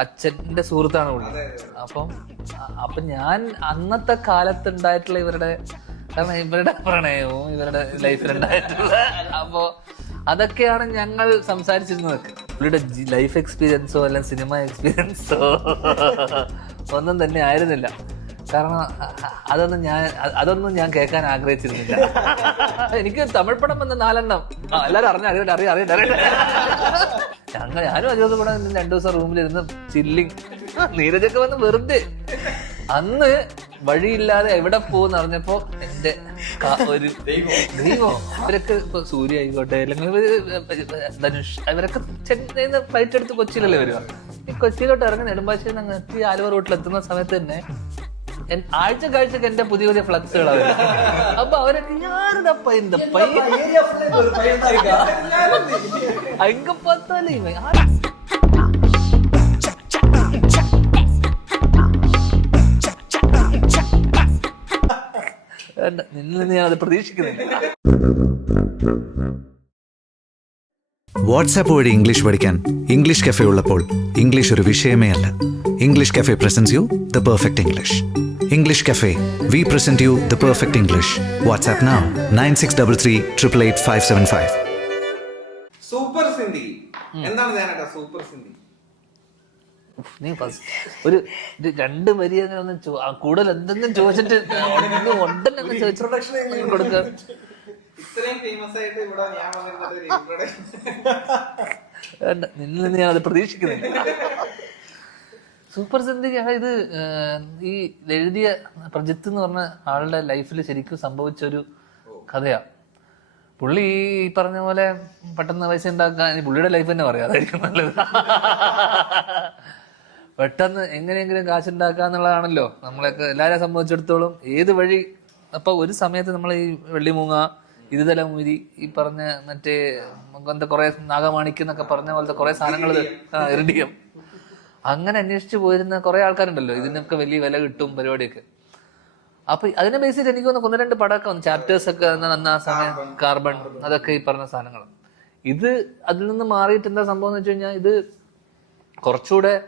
അച്ഛന്റെ സുഹൃത്താണ് പുള്ളി. അപ്പം അപ്പൊ ഞാൻ അന്നത്തെ കാലത്ത് ഉണ്ടായിട്ടുള്ള ഇവരുടെ കാരണം ഇവരുടെ പ്രണയവും ഇവരുടെ ലൈഫിലുണ്ടായിട്ടുള്ള അപ്പോ അതൊക്കെയാണ് ഞങ്ങൾ സംസാരിച്ചിരുന്നത്. പുള്ളിയുടെ ലൈഫ് എക്സ്പീരിയൻസോ അല്ലെങ്കിൽ സിനിമ എക്സ്പീരിയൻസോ ഒന്നും തന്നെ ആയിരുന്നില്ല. കാരണം അതൊന്നും ഞാൻ അതൊന്നും ഞാൻ കേൾക്കാൻ ആഗ്രഹിച്ചിരുന്നില്ല. എനിക്ക് തമിഴ് പടം വന്ന നാലെണ്ണം. എല്ലാവരും എല്ലാരും അറിഞ്ഞ? അറിയട്ടെ അറിയാം അറിയട്ടെ അറിയട്ടെ. ഞങ്ങൾ ഞാനും അജിത് കൂടെ രണ്ടു ദിവസം റൂമിലിരുന്ന് ചില്ലിങ്. നീരജൊക്കെ വന്ന് വെറുതെ. അന്ന് വഴിയില്ലാതെ എവിടെ പോകുന്ന അറിഞ്ഞപ്പോ എന്റെ ഒരു ദൈവം. അവരൊക്കെ ഇപ്പൊ സൂര്യ ആയിക്കോട്ടെ അല്ലെങ്കിൽ ധനുഷ് അവരൊക്കെ ചെന്നൈയിൽ നിന്ന് ഫ്ലൈറ്റ് എടുത്ത് കൊച്ചിയിലല്ലേ വരിക. ഈ കൊച്ചിയിലോട്ട് ഇറങ്ങി നെടുമ്പാശ്ശേരി അങ്ങ് എത്തി ആലുവ റോട്ടിൽ എത്തുന്ന സമയത്ത് തന്നെ ആഴ്ച കാഴ്ചക്ക് എന്റെ പുതിയ പുതിയ ഫ്ലക്സുകൾ അപ്പൊ അവരൊക്കെ ഞാനിതാ വാട്സാപ്പ് വഴി ഇംഗ്ലീഷ് പഠിക്കാൻ ഇംഗ്ലീഷ് കഫേ ഉള്ളപ്പോൾ ഇംഗ്ലീഷ് ഒരു വിഷയമേ അല്ല. English cafe presents you the perfect English English cafe we present you the perfect English WhatsApp now nine six double three triple eight five seven five super Sindhi എന്താണ് ഞാനേട്ടാ super Sindhi ഉഫ്, നീ first ഒരു ഒരു രണ്ട് വരി അങ്ങനെ ഒന്ന് ചോ- ആ, കൂടുതൽ എന്തെങ്കിലും ചോദിച്ചിട്ട് ഒന്ന് ഉടനെ ഒന്ന് ചോദിച്ചു കൊടുക്കുക ഇത്രയും ഫേമസ് ആയിട്ട് ഇവിടെ ഞാൻ വന്നിരുന്നിട്ട് ഒരു introduction. വേണ്ട, നിന്നിൽ നിന്ന് ഞാൻ അത് പ്രതീക്ഷിക്കുന്നില്ല. സൂപ്പർ സിന്ധിക്ക് ഇത് ഈ എഴുതിയ പ്രജിത്ത് എന്ന് പറഞ്ഞ ആളുടെ ലൈഫിൽ ശരിക്കും സംഭവിച്ച ഒരു കഥയാ. പുള്ളി ഈ പറഞ്ഞ പോലെ പെട്ടെന്ന് പൈസ ഉണ്ടാക്കാൻ പുള്ളിയുടെ ലൈഫ് തന്നെ പറയാം അതായിരിക്കും നല്ലത്. പെട്ടെന്ന് എങ്ങനെയെങ്കിലും കാശുണ്ടാക്കുക എന്നുള്ളതാണല്ലോ. നമ്മളെയൊക്കെ എല്ലാവരെയും സംബന്ധിച്ചിടത്തോളം ഏത് വഴി അപ്പൊ ഒരു സമയത്ത് നമ്മൾ ഈ വെള്ളിമൂങ്ങ ഇരുതല മുരി ഈ പറഞ്ഞ മറ്റേ എന്താ കുറെ നാഗമാണിക്കെന്നൊക്കെ പറഞ്ഞ പോലത്തെ കുറെ സാധനങ്ങൾ ഇരടിയം അങ്ങനെ അന്വേഷിച്ചു പോയിരുന്ന കുറെ ആൾക്കാരുണ്ടല്ലോ. ഇതിനൊക്കെ വലിയ വില കിട്ടും പരിപാടിയൊക്കെ. അപ്പൊ അതിനെ ബേസ് ചെയ്ത് എനിക്ക് തോന്നുന്നു ഒന്ന് രണ്ട് പടമൊക്കെ വന്നു. ചാപ്റ്റേഴ്സ് ഒക്കെ ആ സമയം കാർബൺ അതൊക്കെ ഈ പറഞ്ഞ സാധനങ്ങൾ ഇത് അതിൽ നിന്ന് മാറിയിട്ട് എന്താ സംഭവം എന്ന് വെച്ച് കഴിഞ്ഞാൽ ഇത് കുറച്ചുകൂടെ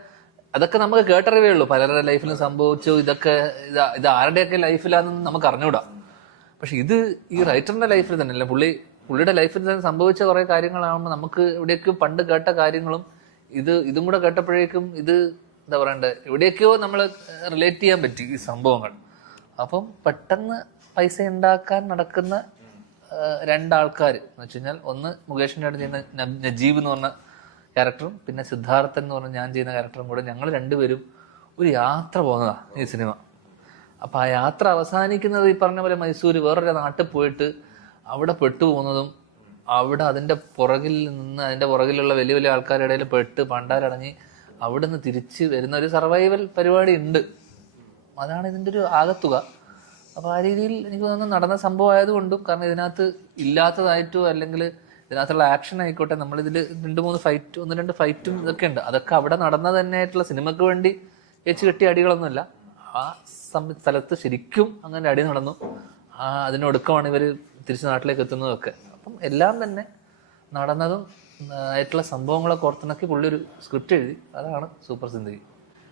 അതൊക്കെ നമുക്ക് കേട്ടറിവേ ഉള്ളൂ. പലരുടെ ലൈഫിലും സംഭവിച്ചു. ഇതൊക്കെ ഇത് ഇത് ആരുടെയൊക്കെ ലൈഫിലാണെന്ന് നമുക്ക് അറിഞ്ഞൂടാ. പക്ഷെ ഇത് ഈ റൈറ്ററിന്റെ ലൈഫിൽ തന്നെ അല്ല പുള്ളി പുള്ളിയുടെ ലൈഫിൽ തന്നെ സംഭവിച്ച കുറെ കാര്യങ്ങളാകുമ്പോൾ നമുക്ക് ഇവിടേക്ക് പണ്ട് കേട്ട കാര്യങ്ങളും ഇത് ഇതും കൂടെ കേട്ടപ്പോഴേക്കും ഇത് എന്താ പറയണ്ടേ എവിടെയൊക്കെയോ നമ്മൾ റിലേറ്റ് ചെയ്യാൻ പറ്റി ഈ സംഭവങ്ങൾ. അപ്പം പെട്ടെന്ന് പൈസ ഉണ്ടാക്കാൻ നടക്കുന്ന രണ്ടാൾക്കാർ എന്ന് വെച്ച് കഴിഞ്ഞാൽ ഒന്ന് മുകേഷിന്റെ അടുത്ത് ചെയ്യുന്ന നജീബ് എന്ന് പറഞ്ഞ ക്യാരക്ടറും പിന്നെ സിദ്ധാർത്ഥൻ എന്ന് പറഞ്ഞ ഞാൻ ചെയ്യുന്ന ക്യാരക്ടറും കൂടെ ഞങ്ങൾ രണ്ടുപേരും ഒരു യാത്ര പോകുന്നതാണ് ഈ സിനിമ അപ്പം ആ യാത്ര അവസാനിക്കുന്നത് ഈ പറഞ്ഞ പോലെ മൈസൂർ വേറൊരു നാട്ടിൽ പോയിട്ട് അവിടെ പെട്ടുപോകുന്നതും അവിടെ അതിന്റെ പുറകിൽ നിന്ന് അതിന്റെ പുറകിലുള്ള വലിയ വലിയ ആൾക്കാരുടെ ഇടയിൽ പെട്ട് പണ്ടാരടങ്ങി അവിടെ നിന്ന് തിരിച്ച് വരുന്ന ഒരു സർവൈവൽ പരിപാടി ഉണ്ട്. അതാണ് ഇതിന്റെ ഒരു ആകത്തുക. അപ്പോൾ ആ രീതിയിൽ എനിക്ക് തോന്നുന്നു നടന്ന സംഭവം ആയതുകൊണ്ടും കാരണം ഇതിനകത്ത് ഇല്ലാത്തതായിട്ടോ അല്ലെങ്കിൽ ഇതിനകത്തുള്ള ആക്ഷൻ ആയിക്കോട്ടെ നമ്മളിതിൽ രണ്ട് മൂന്ന് ഫൈറ്റ് ഒന്ന് രണ്ട് ഫൈറ്റും ഇതൊക്കെ ഉണ്ട്. അതൊക്കെ അവിടെ നടന്ന തന്നെ ആയിട്ടുള്ള സിനിമയ്ക്ക് വേണ്ടി വെച്ച് കെട്ടിയ അടികളൊന്നുമല്ല. ആ സ്ഥലത്ത് ശരിക്കും അങ്ങനെ അടി നടന്നു. അതിനൊടുക്കമാണ് ഇവർ തിരിച്ച് നാട്ടിലേക്ക് എത്തുന്നതൊക്കെ. അപ്പം എല്ലാം തന്നെ നടന്നതും ആയിട്ടുള്ള സംഭവങ്ങളെ ഓർത്തിണക്കി പുള്ളി ഒരു സ്ക്രിപ്റ്റ് എഴുതി. അതാണ് സൂപ്പർ സിന്ദഗി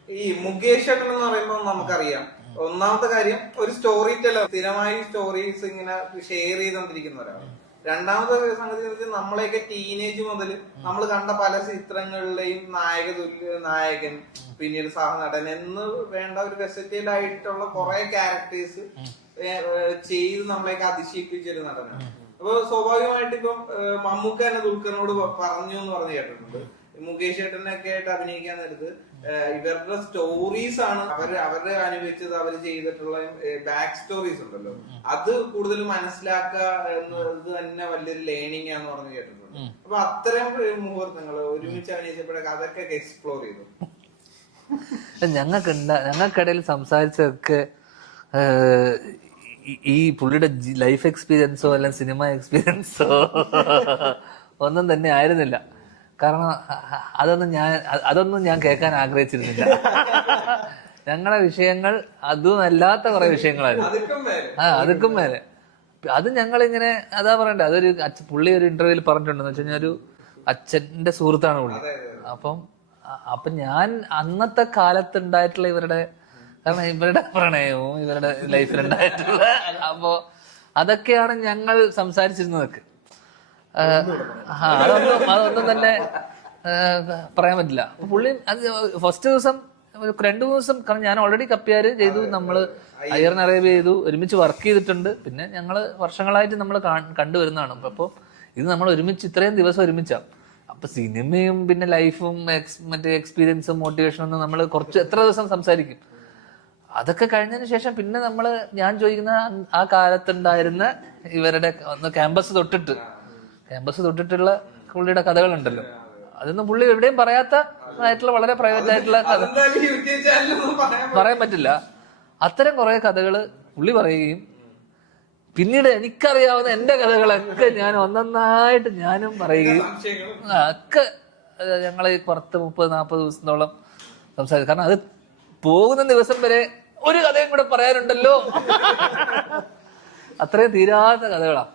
ഈ മുകേഷ് എന്ന് പറയുമ്പോൾ നമുക്കറിയാം. ഒന്നാമത്തെ കാര്യം ഒരു സ്റ്റോറി ടെല്ലർ സ്ഥിരമായി സ്റ്റോറീസ് ഇങ്ങനെ ഷെയർ ചെയ്തുകൊണ്ടിരിക്കുന്ന ഒരാൾ രണ്ടാമത്തെ സംഗതി നമ്മളെയൊക്കെ ടീനേജ് മുതൽ നമ്മൾ കണ്ട പല ചിത്രങ്ങളിലെയും നായക നായകൻ പിന്നീട് സഹനടൻ എന്ന് വേണ്ട ഒരു വെസറ്റൈൽ ആയിട്ടുള്ള കുറെ ക്യാരക്ടേഴ്സ് ചെയ്ത് നമ്മളെയൊക്കെ അതിശയിപ്പിച്ചൊരു നടനാണ്. അപ്പൊ സ്വാഭാവികമായിട്ട് ഇപ്പം മമ്മൂക്ക തന്നെ ദുൽഖറിനോട് പറഞ്ഞു എന്ന് പറഞ്ഞു കേട്ടിട്ടുണ്ട്. മുകേഷ് ഏട്ടനൊക്കെ ആയിട്ട് അഭിനയിക്കാൻ നേരത്ത് ഇവരുടെ സ്റ്റോറീസ് ആണ് അവർ അവരെ അനുഭവിച്ചത് അവർ ചെയ്തിട്ടുള്ള ബാക്ക് സ്റ്റോറീസ് ഉണ്ടല്ലോ. അത് കൂടുതൽ മനസ്സിലാക്കുക എന്നത് തന്നെ വലിയൊരു ലേണിംഗ് ആന്ന് പറഞ്ഞു കേട്ടിട്ടുണ്ട്. അപ്പൊ അത്തരം മുഹൂർത്തങ്ങൾ ഒരുമിച്ച് അഭിനയിച്ചപ്പോഴൊക്കെ അതൊക്കെ എക്സ്പ്ലോർ ചെയ്തു. ഞങ്ങൾക്ക് ഞങ്ങൾക്കിടയിൽ സംസാരിച്ചതൊക്കെ ഈ- പുള്ളിയുടെ ലൈഫ് എക്സ്പീരിയൻസോ അല്ലെങ്കിൽ സിനിമ എക്സ്പീരിയൻസോ ഒന്നും തന്നെ ആയിരുന്നില്ല. കാരണം അതൊന്നും ഞാൻ അതൊന്നും ഞാൻ കേൾക്കാൻ ആഗ്രഹിച്ചിരുന്നില്ല. ഞങ്ങളെ വിഷയങ്ങൾ അതും അല്ലാത്ത കുറെ വിഷയങ്ങളായിരുന്നു. മേലെ. ആ അതുക്കും മേലെ. അത് ഞങ്ങളിങ്ങനെ അതാ പറയണ്ടേ അതൊരു പുള്ളി ഒരു ഇന്റർവ്യൂവിൽ പറഞ്ഞിട്ടുണ്ടെന്ന് വെച്ച് കഴിഞ്ഞാൽ ഒരു അച്ഛന്റെ സുഹൃത്താണ് പുള്ളി. അപ്പം അപ്പൊ ഞാൻ അന്നത്തെ കാലത്ത് ഉണ്ടായിട്ടുള്ള ഇവരുടെ കാരണം ഇവരുടെ പ്രണയവും ഇവരുടെ ലൈഫിൽ ഉണ്ടായിട്ടുള്ള അപ്പോ അതൊക്കെയാണ് ഞങ്ങൾ സംസാരിച്ചിരുന്നതൊക്കെ. അതൊന്നും അതൊന്നും തന്നെ പറയാൻ പറ്റില്ല. പുള്ളി അത് ഫസ്റ്റ് ദിവസം രണ്ടു മൂന്ന് ദിവസം കാരണം ഞാൻ ഓൾറെഡി കപ്പിയാര് ചെയ്തു നമ്മൾ അയ്യർ അറേബ്യ ചെയ്തു ഒരുമിച്ച് വർക്ക് ചെയ്തിട്ടുണ്ട്. പിന്നെ ഞങ്ങൾ വർഷങ്ങളായിട്ട് നമ്മൾ കണ്ടുവരുന്നതാണ്. അപ്പൊ ഇത് നമ്മൾ ഒരുമിച്ച് ഇത്രയും ദിവസം ഒരുമിച്ചാ. അപ്പൊ സിനിമയും പിന്നെ ലൈഫും മറ്റേ എക്സ്പീരിയൻസും മോട്ടിവേഷനും നമ്മൾ കുറച്ച് എത്ര ദിവസം സംസാരിക്കും? അതൊക്കെ കഴിഞ്ഞതിന് ശേഷം പിന്നെ നമ്മൾ ഞാൻ ചോദിക്കുന്ന ആ- കാലത്തുണ്ടായിരുന്ന ഇവരുടെ ഒന്ന് ക്യാമ്പസ് തൊട്ടിട്ട് ക്യാമ്പസ് തൊട്ടിട്ടുള്ള പുള്ളിയുടെ കഥകളുണ്ടല്ലോ. അതൊന്നും പുള്ളി എവിടെയും പറയാത്ത ആയിട്ടുള്ള വളരെ പ്രൈവറ്റ് ആയിട്ടുള്ള കഥ. പറയാൻ പറ്റില്ല. അത്തരം കുറെ കഥകൾ പുള്ളി പറയുകയും പിന്നീട് എനിക്കറിയാവുന്ന എന്റെ കഥകളൊക്കെ ഞാൻ ഒന്നൊന്നായിട്ട് ഞാനും പറയുകയും ഒക്കെ ഞങ്ങൾ പുറത്ത് മുപ്പത് നാൽപ്പത് ദിവസത്തോളം സംസാരിക്കും. കാരണം അത് പോകുന്ന ദിവസം വരെ ഒരു കഥയും കൂടെ പറയാനുണ്ടല്ലോ. അത്രയും തീരാത്ത കഥകളാ.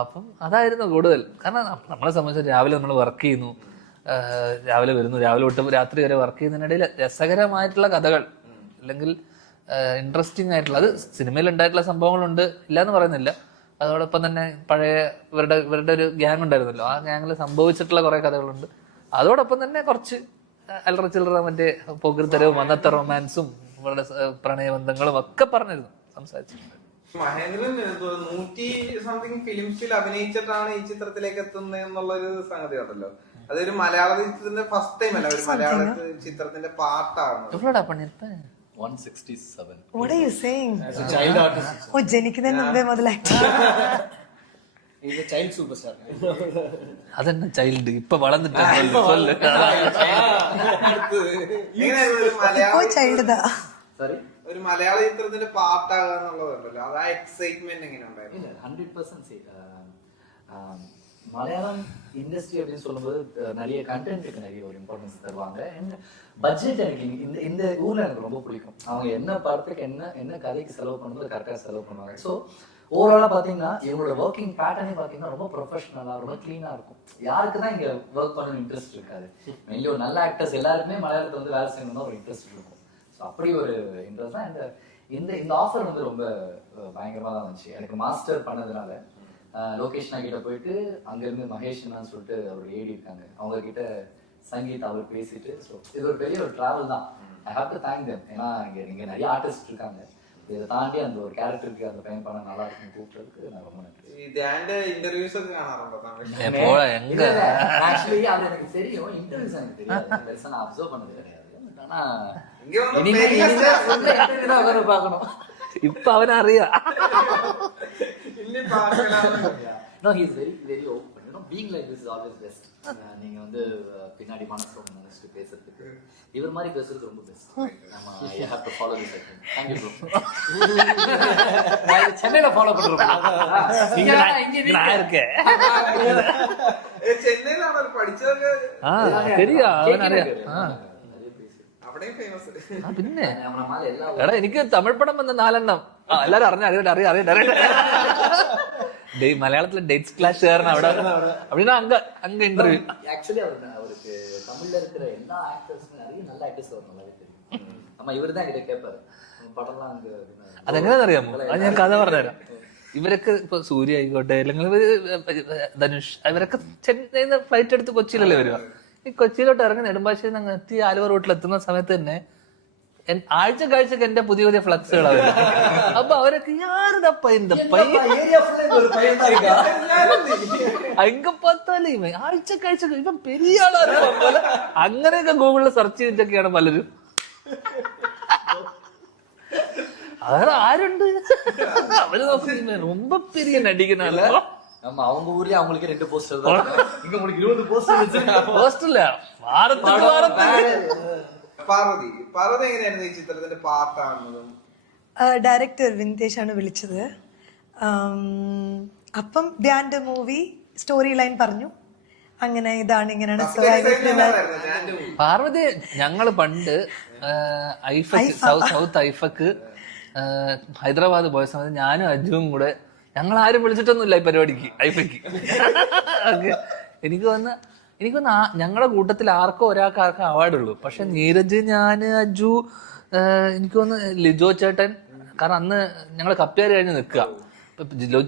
അപ്പം അതായിരുന്നു കൂടുതൽ. കാരണം നമ്മളെ സംബന്ധിച്ച് രാവിലെ നമ്മൾ വർക്ക് ചെയ്യുന്നു. രാവിലെ വരുന്നു. രാവിലെ തൊട്ട് രാത്രി വരെ വർക്ക് ചെയ്യുന്നതിനിടയിൽ രസകരമായിട്ടുള്ള കഥകൾ അല്ലെങ്കിൽ ഇൻട്രസ്റ്റിംഗ് ആയിട്ടുള്ള അത് സിനിമയിൽ ഉണ്ടായിട്ടുള്ള സംഭവങ്ങളുണ്ട്. ഇല്ലാന്ന് പറയുന്നില്ല. അതോടൊപ്പം തന്നെ പഴയ ഇവരുടെ ഇവരുടെ ഒരു ഗ്യാങ് ഉണ്ടായിരുന്നല്ലോ. ആ ഗ്യാങ്ങിൽ സംഭവിച്ചിട്ടുള്ള കുറേ കഥകളുണ്ട്. അതോടൊപ്പം തന്നെ കുറച്ച് അല്ലറ ചില്ലറ മറ്റേ പോകൃത്തരവും അന്നത്തെ റൊമാൻസും ഇവരുടെ പ്രണയബന്ധങ്ങളും ഒക്കെ പറഞ്ഞിരുന്നു സംസാരിച്ചിട്ടുണ്ട്. മഹേന്ദ്രൻ നൂറ്റി സംതിങ് ഫിലിംസിൽ അഭിനയിച്ചിട്ടാണ് ഈ ചിത്രത്തിലേക്ക് എത്തുന്നത് എന്നുള്ളൊരു സംഗതി ഉണ്ടല്ലോ. അതൊരു മലയാള ചിത്രത്തിന്റെ ഫസ്റ്റ് ടൈം അല്ല ഒരു മലയാള ചിത്രത്തിന്റെ പാർട്ടാണ് എവിടെടാ പണിയിരുപ്പേ 167. What you saying? As a child artist, ഓ ജനിക്കുന്നതിന് മുമ്പേ superstar. അതെന്നെ ചൈൽഡ് ഇപ്പൊ വളർന്നിട്ട് ഒരു ചൈൽഡ് ദാ Sorry? ഒരു മലയാള ചിത്രത്തിന്റെ പാർട്ടാകുക എന്നുള്ളതുണ്ടല്ലോ അത് ആ എക്സൈറ്റ്മെന്റ് എങ്ങനെ ഉണ്ടായിരുന്നു இல்ல ஹண்ட்ரட் பர்சன்ட் சரி மலையாளம் இண்டஸ்ட்ரி அப்படின்னு சொல்லும்போது அஹ், நிறைய கண்டென்ட்டுக்கு நிறைய ஒரு இம்பார்ட்டன்ஸ் தருவாங்க அண்ட் பட்ஜெட் எனக்கு இங்க- இந்த இந்த ஊர்ல எனக்கு ரொம்ப பிடிக்கும் அவங்க என்ன படத்துக்கு என்ன என்ன கதைக்கு செலவு பண்ணும்போது கரெக்டாக செலவு பண்ணுவாங்க ஸோ ஓவராலாக பார்த்தீங்கன்னா இவங்களோட ஒர்க்கிங் பேட்டர்னே பார்த்தீங்கன்னா ரொம்ப ப்ரொஃபஷனலாக ரொம்ப க்ளீனாக இருக்கும் யாருக்கு தான் இங்கே ஒர்க் பண்ணணும் இன்ட்ரெஸ்ட் இருக்காது மெயின்லி ஒரு நல்ல ஆக்டர்ஸ் எல்லாருக்குமே மலையாளத்தில் வந்து வேலை செய்யணும்னா ஒரு இன்ட்ரெஸ்ட் இருக்கும் ஸோ அப்படி ஒரு இன்ட்ரெஸ்ட் தான். இந்த இந்த இந்த ஆஃபர் வந்து ரொம்ப பயங்கரமாக தான் இருந்துச்சு எனக்கு மாஸ்டர் பண்ணதுனால லோகேஷ்னா கிட்ட போயிட்டு அங்கேருந்து மகேஷ்னான்னு சொல்லிட்டு அவர் ஏடி இருக்காங்க. அவங்க கிட்ட சங்கீத் அவர் பேசிட்டு ஸோ இது ஒரு பெரிய ஒரு ட்ராவல் தான். I have to thank them ஏன்னா இங்கே இங்கே நிறைய ஆர்டிஸ்ட் இருக்காங்க. இதை தாண்டி அந்த ஒரு கேரக்டருக்கு அந்த பையன் பண்ண நல்லா இருக்கும் கூப்பிட்டதுக்கு நான் ரொம்ப நன்றி. இது அண்ட் இன்டர்வியூஸ் நான் ரொம்ப ஆக்சுவலி அது எனக்கு தெரியும். இன்டர்வியூஸ் எனக்கு தெரியும் நான் அப்சர்வ் பண்ணது கிடையாது. ஆனா இங்க வந்து இனிமே பெரிய இனிமே உங்க interview தான் உட்கார பார்க்கணும் ഇപ്പൊ അവനറിയാം ഇല്ലി പാർക്കലാന്ന് No, he's very, very open. You know, being like this is always best. அஹ் நீங்க வந்து அஹ், பின்னாடி மனசு ஒன்று நினைச்சிட்டு பேசுறதுக்கு இவர் மாதிரி பேசுறது ரொம்ப பெஸ்ட் நம்ம I have to follow this item thank you bro நான் இது சென்னையில ஃபாலோ பண்றேன் ഇങ്ങ ഞാൻ- ഇങ്ങ ഞാൻ இருக்கேன். ചെന്നൈയിലാണ് അവർ പഠിച്ചതൊക്കെ ആ ശരിയാ അവനറിയാം ആ நிறைய പിന്നെ நம்ம மேல எல்லா എടാ എനിക്ക് തമിഴ് പടം വന്ന നാലെണ്ണം ആ, എല്ലാരും അറിഞ്ഞ അറിയട്ടെ അറിയാം അറിയട്ടെ അറിയട്ടെ ഡേ- മലയാളത്തിലെ ഡേറ്റ്സ് ക്ലാഷ് കാരണം അവിടെ அப்படின்னா அங்க அங்க இன்டர்வியூ ஆக்சுவலி அவர் அவருக்கு தமிழ்ல இருக்கிற எல்லா ஆக்டர்ஸுமே நிறைய நல்ல ஆக்டர்ஸ் அவர் நல்லாவே தெரியும் நம்ம இவர் தான் கிட்ட கேட்பாரு உங்க படம்லாம் அங்க அப்படின்னா, അതെങ്ങനെയാണെന്ന് അറിയാമോ അത് ഞാൻ കഥ പറഞ്ഞുതരാം ഇവരൊക്കെ ഇപ്പൊ സൂര്യ ആയിക്കോട്ടെ അല്ലെങ്കിൽ ഇവര് ധനുഷ് ഇവരൊക്കെ ചെന്നൈയിൽ നിന്ന് ഫ്ലൈറ്റ് എടുത്ത് കൊച്ചിയിലല്ലേ വരിക ഈ കൊച്ചിയിലോട്ട് ഇറങ്ങി നെടുമ്പാശ്ശേരി അങ്ങ് എത്തി ആലുവ റൂട്ടിൽ എത്തുന്ന സമയത്ത് തന്നെ ആഴ്ച കാഴ്ചക്ക് എന്റെ പുതിയ പുതിയ ഫ്ലക്സുകൾ അപ്പൊ അവരൊക്കെ യാരുടെ ആഴ്ച കാഴ്ച ഇപ്പം പെരിയ അങ്ങനെയൊക്കെ ഗൂഗിളിൽ സെർച്ച് ചെയ്തിട്ടൊക്കെയാണ് പലരും. അതാരുണ്ട് അവർ നോക്കി ரொம்ப பெரிய நடிகனால அவங்க ஊர்லயே அவங்களுக்கு ரெண்டு போஸ்டர் தான் இங்க உங்களுக்கு இருபது போஸ்டர் போஸ்டர்ல വാരത്തിന് വാരത്തിന് പാർവതി ഈ ചിത്രത്തിന്റെ പാർട്ടാണെന്നതും ഡയറക്ടർ വിൻതേഷാണ് വിളിച്ചത്. Um, അപ്പം ബ്യാൻഡ് മൂവി സ്റ്റോറി ലൈൻ പറഞ്ഞു. അങ്ങനെ ഇതാണ് ഇങ്ങനെയാണ് പാർവതി ഞങ്ങൾ പണ്ട് uh, ഐഫക്ക് സൗത്ത് ഐഫക്ക് uh, ഹൈദരാബാദ് പോയ സമയത്ത് ഞാനും അജുവും കൂടെ ഞങ്ങൾ ആരും വിളിച്ചിട്ടൊന്നുമില്ല ഈ പരിപാടിക്ക് ഐഫയ്ക്ക്. എനിക്ക് വന്ന് എനിക്കൊന്ന് ഞങ്ങളുടെ കൂട്ടത്തിൽ ആർക്കോ ഒരാൾക്ക് ആർക്കും അവാർഡ് ഉള്ളൂ പക്ഷെ നീരജ് ഞാൻ അജു എനിക്ക് തോന്നുന്നു ലിജോ ചേട്ടൻ. കാരണം അന്ന് ഞങ്ങൾ കപ്പിയാർ കഴിഞ്ഞ് നിൽക്കുക.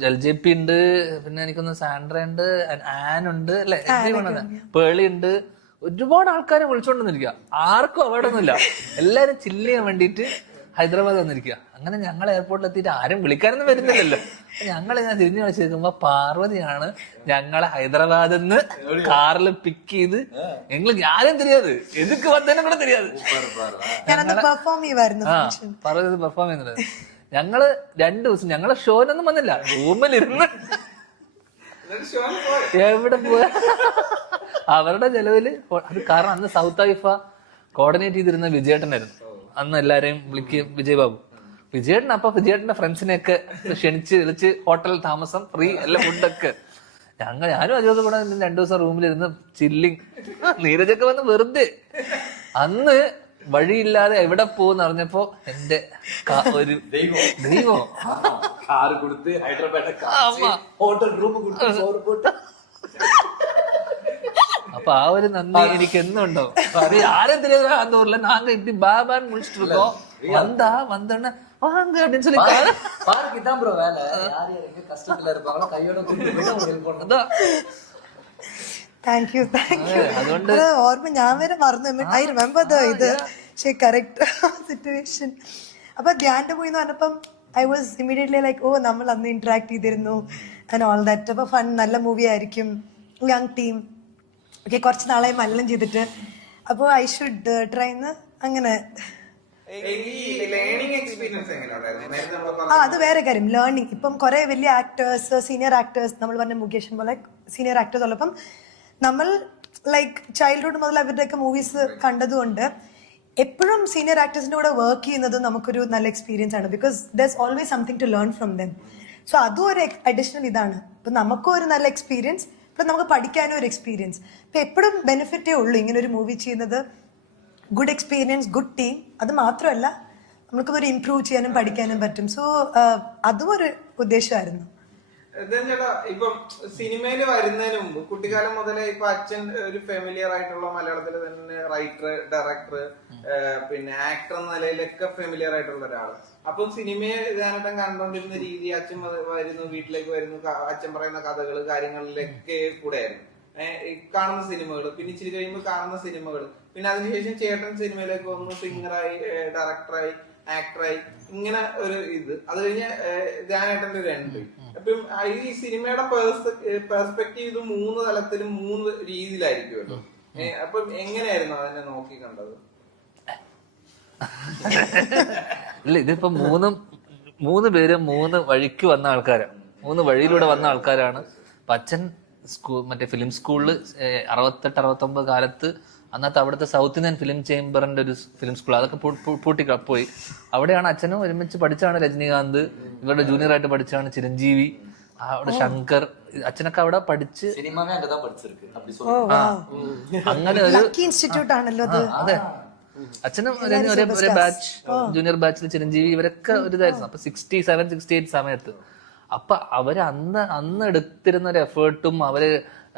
എൽ ജെ പി ഉണ്ട് പിന്നെ എനിക്കൊന്ന് സാൻഡ്ര ഉണ്ട് ആൻ ഉണ്ട് അല്ലെ? പേളി ഉണ്ട്. ഒരുപാട് ആൾക്കാരെ വിളിച്ചോണ്ടിരിക്കുക ആർക്കും അവാർഡൊന്നുമില്ല. എല്ലാരും ചില്ല് ചെയ്യാൻ വേണ്ടിയിട്ട് ഹൈദരാബാദ് വന്നിരിക്കുക. അങ്ങനെ ഞങ്ങൾ എയർപോർട്ടിൽ എത്തിയിട്ട് ആരും വിളിക്കാനൊന്നും വരുന്നില്ലല്ലോ. ഞങ്ങൾ ഞാൻ തിരിഞ്ഞു വിളിച്ചിരിക്കുമ്പോ പാർവതിയാണ് ഞങ്ങളെ ഹൈദരാബാദിൽ നിന്ന് കാറിൽ പിക്ക് ചെയ്ത് ഞങ്ങൾ ഞാനും തിരിയാത്. എതുക്ക് വന്നതിനും കൂടെ തിരിയാത്. പെർഫോം പാർവതി പെർഫോം ചെയ്യുന്നത് ഞങ്ങൾ രണ്ടു ദിവസം ഞങ്ങളെ ഷോനൊന്നും വന്നില്ല. റൂമിൽ ഇരുന്ന് എവിടെ പോയാ? അവരുടെ ചെലവിൽ അത് കാരണം അന്ന് സൗത്ത് ഐഫ കോർഡിനേറ്റ് ചെയ്തിരുന്ന വിജയേട്ടനായിരുന്നു. അന്ന് എല്ലാരെയും വിളിക്കുക വിജയ് ബാബു. വിജയേട്ടൻ അപ്പൊ വിജയേട്ടന്റെ ഫ്രണ്ട്സിനെയൊക്കെ ക്ഷണിച്ച് വിളിച്ച് ഹോട്ടൽ താമസം ഫ്രീ എല്ലാ ഫുഡൊക്കെ ഞങ്ങൾ ഞാനും അജോത് കൂടെ നിന്ന് രണ്ടു ദിവസം റൂമിലിരുന്ന് ചില്ലിങ് നീരജൊക്കെ വന്ന് വെറുതെ അന്ന് വഴിയില്ലാതെ എവിടെ പോകുന്ന അറിഞ്ഞപ്പോ എന്റെ ക- ഒരു ദൈവം கார் கொடுத்து ஹைதராபாத் ஆமா. ஹோட்டல் ரூம் கொடுத்து சோறு போட்டு அப்ப ആ ഒരു നന്ദി എനിക്ക് എന്നും ഉണ്ടാവും அது யாரும் தெரியாது அந்த ஊர்ல நாங்க இப்படி பாபான்னு முடிச்சிட்டு இருக்கோம் வந்தா வந்தோடனே வாங்க அப்படின்னு சொல்லி கார- பாருக்கு இதான் ப்ரோ வேலை யார் யார் எங்க கஷ்டத்துல இருப்பாங்களோ கையோட கூட்டிட்டு போயிட்டு அவங்க ஹெல்ப் பண்ணணும் அதான். താങ്ക് യു താങ്ക് യു അതുകൊണ്ട് അത് ഓർമ്മ ഞാൻ വരെ മറന്നു ഐ റിമെമ്പർ ദ ഇത് പക്ഷേ കറക്റ്റ് സിറ്റുവേഷൻ അപ്പൊ ധ്യാന്റെ പോയി എന്ന് പറഞ്ഞപ്പം I was immediately like oh നമ്മൾ അന്ന് ഇന്ററാക്ട് ചെയ്തിരുന്നു ആൻഡ് ഓൾ ദാറ്റ് അപ്പൊ ഫൺ നല്ല മൂവി ആയിരിക്കും യങ് ടീം ഓക്കെ കുറച്ച് നാളായി മലയാളം ചെയ്തിട്ട് അപ്പോൾ ഐ ഷുഡ് ട്രൈ എന്ന് അങ്ങനെ ഈ ലേണിംഗ് എക്സ്പീരിയൻസ് എങ്ങനെയുണ്ടായിരുന്നു നേരത്തെ നമ്മൾ ആ അത് വേറെ കാര്യം. ലേണിംഗ് ഇപ്പം കുറെ വലിയ ആക്ടേഴ്സ് സീനിയർ ആക്ടേഴ്സ് നമ്മൾ പറഞ്ഞ മുകേഷൻ പോലെ സീനിയർ ആക്ടേഴ്സ് ഉള്ളപ്പം നമ്മൾ ലൈക്ക് ചൈൽഡ്ഹുഡ് മുതൽ അവരുടെയൊക്കെ മൂവീസ് കണ്ടതുകൊണ്ട് എപ്പോഴും സീനിയർ ആക്ടേഴ്സിന്റെ കൂടെ വർക്ക് ചെയ്യുന്നത് നമുക്കൊരു നല്ല എക്സ്പീരിയൻസ് ആണ്. Because there's always something to learn from them so അതും ഒരു അഡീഷണൽ ഇതാണ്. ഇപ്പം നമുക്കും ഒരു നല്ല എക്സ്പീരിയൻസ് ഇപ്പം നമുക്ക് പഠിക്കാനും ഒരു എക്സ്പീരിയൻസ് ഇപ്പം എപ്പോഴും ബെനിഫിറ്റേ ഉള്ളൂ ഇങ്ങനെ ഒരു മൂവി ചെയ്യുന്നത്. ഗുഡ് എക്സ്പീരിയൻസ് ഗുഡ് ടീം അത് മാത്രമല്ല നമുക്കതൊരു ഇമ്പ്രൂവ് ചെയ്യാനും പഠിക്കാനും പറ്റും. സോ അതും ഒരു ഉദ്ദേശമായിരുന്നു. ഇപ്പം സിനിമയിൽ വരുന്നതിന് മുമ്പ് കുട്ടിക്കാലം മുതലേ ഇപ്പൊ അച്ഛൻ ഒരു ഫെമിലിയർ ആയിട്ടുള്ള മലയാളത്തിൽ തന്നെ റൈറ്റർ ഡയറക്ടർ പിന്നെ ആക്ടർ എന്ന നിലയിലൊക്കെ ഫെമിലിയർ ആയിട്ടുള്ള ഒരാൾ. അപ്പം സിനിമയെ ഇതാനും കണ്ടുകൊണ്ടിരുന്ന രീതി അച്ഛൻ വരുന്നു വീട്ടിലേക്ക് വരുന്നു അച്ഛൻ പറയുന്ന കഥകൾ കാര്യങ്ങളിലൊക്കെ കൂടെ ആയിരുന്നു കാണുന്ന സിനിമകൾ പിന്നെ ഇച്ചിരി കഴിയുമ്പോൾ കാണുന്ന സിനിമകൾ പിന്നെ അതിനുശേഷം ചേട്ടൻ സിനിമയിലേക്ക് വന്നു സിംഗറായി ഡയറക്ടറായി ആക്ടറായി ഇങ്ങനെ ഒരു ഇത്. അത് കഴിഞ്ഞ് ധ്യാനേട്ടന്റെ ഒരു എൻട്രി അപ്പം ഈ സിനിമയുടെ പെർസ്പെക്റ്റീവ് ഇത് മൂന്ന് തലത്തിലും മൂന്ന് രീതിയിലായിരിക്കുമല്ലോ. അപ്പം എങ്ങനെയായിരുന്നു അതിനെ നോക്കി കണ്ടത് ഇല്ല ഇതിപ്പോ മൂന്നും മൂന്ന് പേരും മൂന്ന് വഴിക്ക് വന്ന ആൾക്കാരാണ് മൂന്ന് വഴിയിലൂടെ വന്ന ആൾക്കാരാണ്. അച്ഛൻ സ്കൂൾ മറ്റേ ഫിലിം സ്കൂളിൽ അറുപത്തെട്ട് അറുപത്തൊമ്പത് കാലത്ത് അന്നത്തെ അവിടുത്തെ സൗത്ത് ഇന്ത്യൻ ഫിലിം ചേംബറിന്റെ ഒരു ഫിലിം സ്കൂൾ അതൊക്കെ പൂട്ടി പോയി. അവിടെയാണ് അച്ഛനും ഒരുമിച്ച് പഠിച്ചാണ് രജനീകാന്ത്. ഇവരുടെ ജൂനിയർ ആയിട്ട് പഠിച്ചാണ് ചിരഞ്ജീവി. അവിടെ ശങ്കർ. അച്ഛനൊക്കെ അവിടെ പഠിച്ച് അങ്ങനെ ഒരു ഇൻസ്റ്റിറ്റ്യൂട്ട് ആണല്ലോ അതെ. അച്ഛനും ഒരേ ബാച്ച് ജൂനിയർ ബാച്ചിൽ ചിരഞ്ജീവി. ഇവരൊക്കെ ഒരു ഇതായിരുന്നു. അപ്പൊ സിക്സ്റ്റി സെവൻ സിക്സ്റ്റി എയ്റ്റ് സമയത്ത്. അപ്പൊ അവർ അന്ന് അന്ന് എടുത്തിരുന്ന ഒരു എഫേർട്ടും അവർ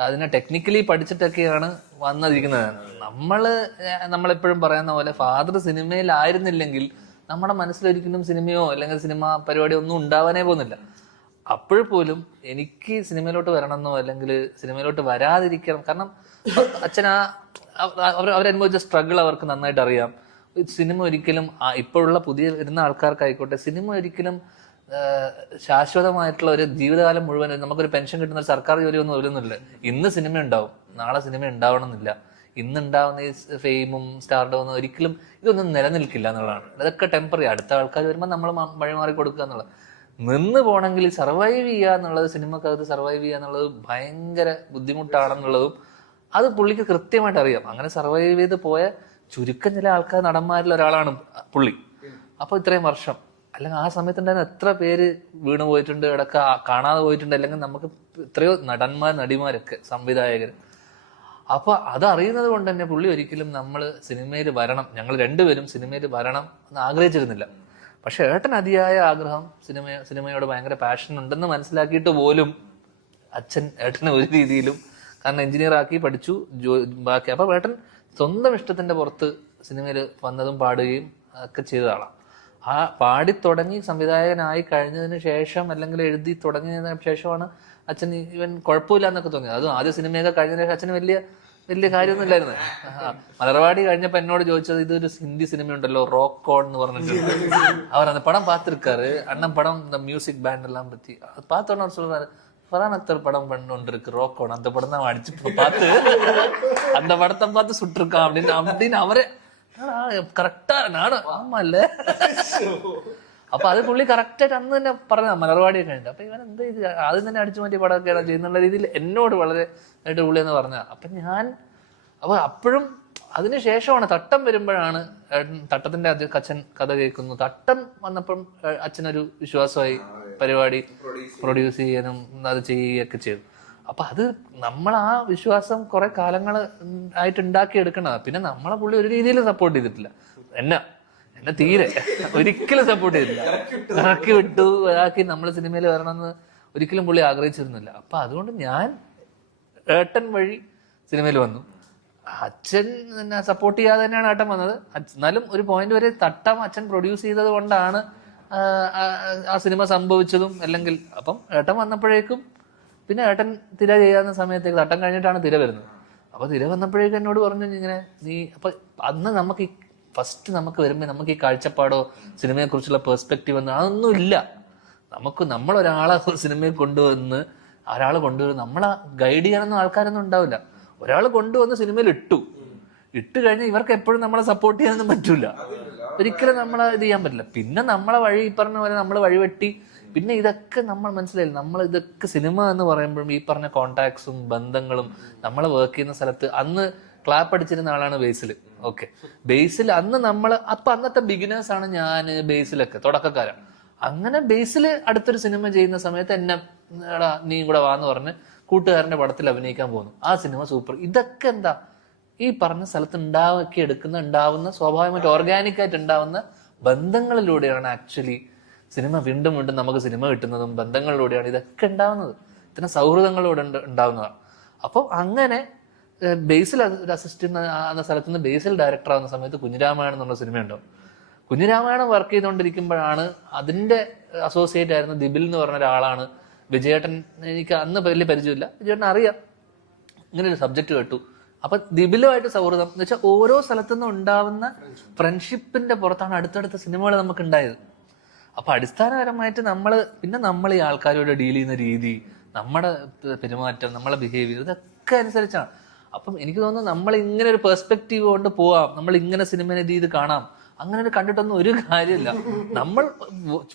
അതിനെ ടെക്നിക്കലി പഠിച്ചിട്ടൊക്കെയാണ് വന്നിരിക്കുന്നത് നമ്മൾ നമ്മളെപ്പോഴും പറയുന്ന പോലെ ഫാദർ സിനിമയിലായിരുന്നില്ലെങ്കിൽ നമ്മുടെ മനസ്സിലൊരിക്കലും സിനിമയോ അല്ലെങ്കിൽ സിനിമ പരിപാടിയോ ഒന്നും ഉണ്ടാവാനേ പോകുന്നില്ല. അപ്പോൾ പോലും എനിക്ക് സിനിമയിലോട്ട് വരണമെന്നോ അല്ലെങ്കിൽ സിനിമയിലോട്ട് വരാതിരിക്കണം. കാരണം അച്ഛൻ ആ അവർ അവരനുഭവിച്ച സ്ട്രഗിൾ അവർക്ക് നന്നായിട്ട് അറിയാം സിനിമ ഒരിക്കലും ഇപ്പോഴുള്ള പുതിയ വരുന്ന ആൾക്കാർക്കായിക്കോട്ടെ സിനിമ ഒരിക്കലും ശാശ്വതമായിട്ടുള്ള ഒരു ജീവിതകാലം മുഴുവൻ നമുക്കൊരു പെൻഷൻ കിട്ടുന്ന സർക്കാർ ജോലി ഒന്നും ഒരുന്നില്ല ഇന്ന് സിനിമ ഉണ്ടാവും. നാളെ സിനിമ ഉണ്ടാവണമെന്നില്ല. ഇന്ന് ഉണ്ടാവുന്ന ഈ ഫെയിമും സ്റ്റാർഡവും ഒരിക്കലും ഇതൊന്നും നിലനിൽക്കില്ല എന്നുള്ളതാണ്. അതൊക്കെ ടെമ്പറി അടുത്ത ആൾക്കാർ വരുമ്പോൾ നമ്മൾ വഴിമാറി കൊടുക്കുക എന്നുള്ളത് നിന്ന് പോകണമെങ്കിൽ സർവൈവ് ചെയ്യുക എന്നുള്ളത് സിനിമക്കകത്ത് സർവൈവ് ചെയ്യുക എന്നുള്ളത് ഭയങ്കര ബുദ്ധിമുട്ടാണെന്നുള്ളതും അത് പുള്ളിക്ക് കൃത്യമായിട്ട് അറിയാം. അങ്ങനെ സർവൈവ് ചെയ്ത് പോയ ചുരുക്കം ചില ആൾക്കാർ നടന്മാരിൽ ഒരാളാണ് പുള്ളി. അപ്പോൾ ഇത്രയും വർഷം അല്ലെങ്കിൽ ആ സമയത്ത് ഉണ്ടായിരുന്ന എത്ര പേര് വീണ് പോയിട്ടുണ്ട് ഇടയ്ക്ക് കാണാതെ പോയിട്ടുണ്ട് അല്ലെങ്കിൽ നമുക്ക് എത്രയോ നടന്മാർ നടിമാരൊക്കെ സംവിധായകർ അപ്പൊ അതറിയുന്നത് കൊണ്ട് തന്നെ പുള്ളി ഒരിക്കലും നമ്മൾ സിനിമയിൽ വരണം ഞങ്ങൾ രണ്ടുപേരും സിനിമയിൽ വരണം എന്ന് ആഗ്രഹിച്ചിരുന്നില്ല. പക്ഷെ ഏട്ടൻ അതിയായ ആഗ്രഹം സിനിമ സിനിമയോട് ഭയങ്കര പാഷൻ ഉണ്ടെന്ന് മനസ്സിലാക്കിയിട്ട് പോലും അച്ഛൻ ഏട്ടനെ ഒരു രീതിയിലും കാരണം എഞ്ചിനീയർ ആക്കി പഠിച്ചു ജോ- ബാക്കി. അപ്പൊ ഏട്ടൻ സ്വന്തം ഇഷ്ടത്തിന്റെ പുറത്ത് സിനിമയിൽ വന്നതും പാടുകയും ഒക്കെ ചെയ്ത ആളാണ് ആ പാടി തുടങ്ങി സംവിധായകനായി കഴിഞ്ഞതിന് ശേഷം അല്ലെങ്കിൽ എഴുതി തുടങ്ങിയതിന് ശേഷമാണ് അച്ഛൻ ഇവൻ കുഴപ്പമില്ല എന്നൊക്കെ തോന്നിയത് അതും ആദ്യ സിനിമയൊക്കെ കഴിഞ്ഞതിന് ശേഷം അച്ഛന് വലിയ വലിയ കാര്യമൊന്നും ഇല്ലായിരുന്നു ആ, മലർവാടി കഴിഞ്ഞപ്പോ എന്നോട് ചോദിച്ചത് ഇതൊരു ഹിന്ദി സിനിമ ഉണ്ടല്ലോ റോക്ക് കോൺ എന്ന് പറഞ്ഞിട്ട് അവർ அந்த படம் பார்த்திருக்காரு அண்ணன் படம் இந்த மியூசிக் பேண்ட் எல்லாம் பத்தி அது பார்த்த உடனே அவர் சொல்றாரு ஃபரான் அக்தர் படம் பண்ண ஒன்று இருக்கு ரோக் கோன் அந்த படம் தான் அவன் அடிச்சு பா- பார்த்து அந்த படத்தை பார்த்து சுட்டிருக்கான் அப்படின்னு அப்படின்னு அவரே അല്ലേ അപ്പൊ അത് പുള്ളി കറക്റ്റായിട്ട് അന്ന് തന്നെ പറഞ്ഞ മലർവാടി ഒക്കെ ഉണ്ട് അപ്പൊ ഇവൻ എന്ത് ചെയ്ത്? ആദ്യം തന്നെ അടിച്ചു മാറ്റി പടമൊക്കെയാണ് ചെയ്യുന്നുള്ള രീതിയിൽ എന്നോട് വളരെ ആയിട്ട് പുള്ളി എന്ന് പറഞ്ഞ അപ്പൊ ഞാൻ അപ്പൊ അപ്പോഴും അതിനുശേഷമാണ് തട്ടം വരുമ്പോഴാണ് തട്ടത്തിന്റെ അത് അച്ഛൻ കഥ കേൾക്കുന്നു. തട്ടം വന്നപ്പം അച്ഛനൊരു വിശ്വാസമായി പരിപാടി പ്രൊഡ്യൂസ് ചെയ്യാനും അത് ചെയ്യുകയൊക്കെ ചെയ്തു. അപ്പൊ അത് നമ്മൾ ആ വിശ്വാസം കുറെ കാലങ്ങൾ ആയിട്ട് ഉണ്ടാക്കി എടുക്കണതാ പിന്നെ നമ്മളെ പുള്ളി ഒരു രീതിയിൽ സപ്പോർട്ട് ചെയ്തിട്ടില്ല. എന്നെ എന്നെ തീരെ ഒരിക്കലും സപ്പോർട്ട് ചെയ്തിട്ടില്ല. ഇറക്കി വിട്ടു ഒരാക്കി നമ്മൾ സിനിമയിൽ വരണമെന്ന് ഒരിക്കലും പുള്ളി ആഗ്രഹിച്ചിരുന്നില്ല. അപ്പൊ അതുകൊണ്ട് ഞാൻ ഏട്ടൻ വഴി സിനിമയിൽ വന്നു. അച്ഛൻ എന്നെ സപ്പോർട്ട് ചെയ്യാതെ തന്നെയാണ് ഏട്ടൻ വന്നത്. എന്നാലും ഒരു പോയിന്റ് വരെ തട്ടം അച്ഛൻ പ്രൊഡ്യൂസ് ചെയ്തത് കൊണ്ടാണ് ആ സിനിമ സംഭവിച്ചതും അല്ലെങ്കിൽ അപ്പം ഏട്ടൻ വന്നപ്പോഴേക്കും പിന്നെ ഏട്ടൻ തിര ചെയ്യാവുന്ന സമയത്തേക്ക് തട്ടം കഴിഞ്ഞിട്ടാണ് തിര വരുന്നത്. അപ്പൊ തിര വന്നപ്പോഴേക്കും എന്നോട് പറഞ്ഞു ഇങ്ങനെ നീ അപ്പൊ അന്ന് നമുക്ക് ഈ ഫസ്റ്റ് നമുക്ക് വരുമ്പോൾ നമുക്ക് ഈ കാഴ്ചപ്പാടോ സിനിമയെ കുറിച്ചുള്ള പെർസ്പെക്റ്റീവ് ഒന്നും അതൊന്നും ഇല്ല. നമുക്ക് നമ്മൾ ഒരാളെ സിനിമയിൽ കൊണ്ടുവന്ന് ഒരാൾ കൊണ്ടുവന്ന് നമ്മളെ ഗൈഡ് ചെയ്യാനൊന്നും ആൾക്കാരൊന്നും ഉണ്ടാവില്ല. ഒരാൾ കൊണ്ടുവന്ന് സിനിമയിൽ ഇട്ടു. ഇട്ട് കഴിഞ്ഞാൽ ഇവർക്ക് എപ്പോഴും നമ്മളെ സപ്പോർട്ട് ചെയ്യാനൊന്നും പറ്റൂല. ഒരിക്കലും നമ്മളെ ഇത് ചെയ്യാൻ പറ്റില്ല. പിന്നെ നമ്മളെ വഴി ഈ പറഞ്ഞ പോലെ നമ്മൾ വഴിവെട്ടി പിന്നെ ഇതൊക്കെ നമ്മൾ മനസ്സിലായില്ല? നമ്മൾ ഇതൊക്കെ സിനിമ എന്ന് പറയുമ്പോഴും ഈ പറഞ്ഞ കോണ്ടാക്ട്സും ബന്ധങ്ങളും നമ്മൾ വർക്ക് ചെയ്യുന്ന സ്ഥലത്ത് അന്ന് ക്ലാപ്പ് അടിച്ചിരുന്ന ആളാണ് ബേസിൽ ഓക്കെ ബേസിൽ അന്ന് നമ്മൾ അപ്പൊ അന്നത്തെ ബിഗിനേഴ്സ് ആണ് ഞാൻ ബേസിലൊക്കെ തുടക്കക്കാരാണ് അങ്ങനെ ബേസിൽ അടുത്തൊരു സിനിമ ചെയ്യുന്ന സമയത്ത് എന്നെ നീ കൂടെ വാന്ന് പറഞ്ഞ് കൂട്ടുകാരന്റെ പടത്തിൽ അഭിനയിക്കാൻ പോകുന്നു ആ സിനിമ സൂപ്പർ ഇതൊക്കെ എന്താ? ഈ പറഞ്ഞ സ്ഥലത്ത് ഉണ്ടാക്കി എടുക്കുന്ന ഉണ്ടാവുന്ന സ്വാഭാവികമായിട്ട് ഓർഗാനിക് ആയിട്ട് ഉണ്ടാവുന്ന ബന്ധങ്ങളിലൂടെയാണ് ആക്ച്വലി സിനിമ വീണ്ടും വീണ്ടും നമുക്ക് സിനിമ കിട്ടുന്നതും ബന്ധങ്ങളിലൂടെയാണ് ഇതൊക്കെ ഉണ്ടാവുന്നത്. ഇത്തരം സൗഹൃദങ്ങളിലൂടെ ഉണ്ട് ഉണ്ടാവുന്നതാണ്. അപ്പോൾ അങ്ങനെ ബേസിൽ ഒരു അസിസ്റ്റന്റ് എന്ന സ്ഥലത്ത് നിന്ന് ബേസിൽ ഡയറക്ടർ ആവുന്ന സമയത്ത് കുഞ്ഞിരാമായണം എന്നുള്ള സിനിമ ഉണ്ടാവും കുഞ്ഞിരാമായണം വർക്ക് ചെയ്തുകൊണ്ടിരിക്കുമ്പോഴാണ് അതിന്റെ അസോസിയേറ്റ് ആയിരുന്ന ദിബിൽ എന്ന് പറഞ്ഞ ഒരാളാണ് വിജയേട്ടൻ. എനിക്ക് അന്ന് വലിയ പരിചയമില്ല. വിജയേട്ടൻ അറിയാം. ഇങ്ങനെ ഒരു സബ്ജക്ട് കേട്ടു. അപ്പൊ ദിബിലുമായിട്ട് സൗഹൃദം. എന്ന് വെച്ചാൽ ഓരോ സ്ഥലത്തു നിന്നും ഉണ്ടാവുന്ന ഫ്രണ്ട്ഷിപ്പിന്റെ പുറത്താണ് അടുത്തടുത്ത സിനിമകൾ നമുക്ക് ഉണ്ടായത്. അപ്പൊ അടിസ്ഥാനപരമായിട്ട് നമ്മൾ പിന്നെ നമ്മൾ ഈ ആൾക്കാരോട് ഡീൽ ചെയ്യുന്ന രീതി നമ്മുടെ പെരുമാറ്റം നമ്മളെ ബിഹേവിയർ ഇതൊക്കെ അനുസരിച്ചാണ്. അപ്പം എനിക്ക് തോന്നുന്നു നമ്മൾ ഇങ്ങനെ ഒരു പെർസ്പെക്റ്റീവ് കൊണ്ട് പോവാം നമ്മൾ ഇങ്ങനെ സിനിമനെ ഇത് കാണാം അങ്ങനെ ഒരു കണ്ടിട്ടൊന്നും ഒരു കാര്യമില്ല. നമ്മൾ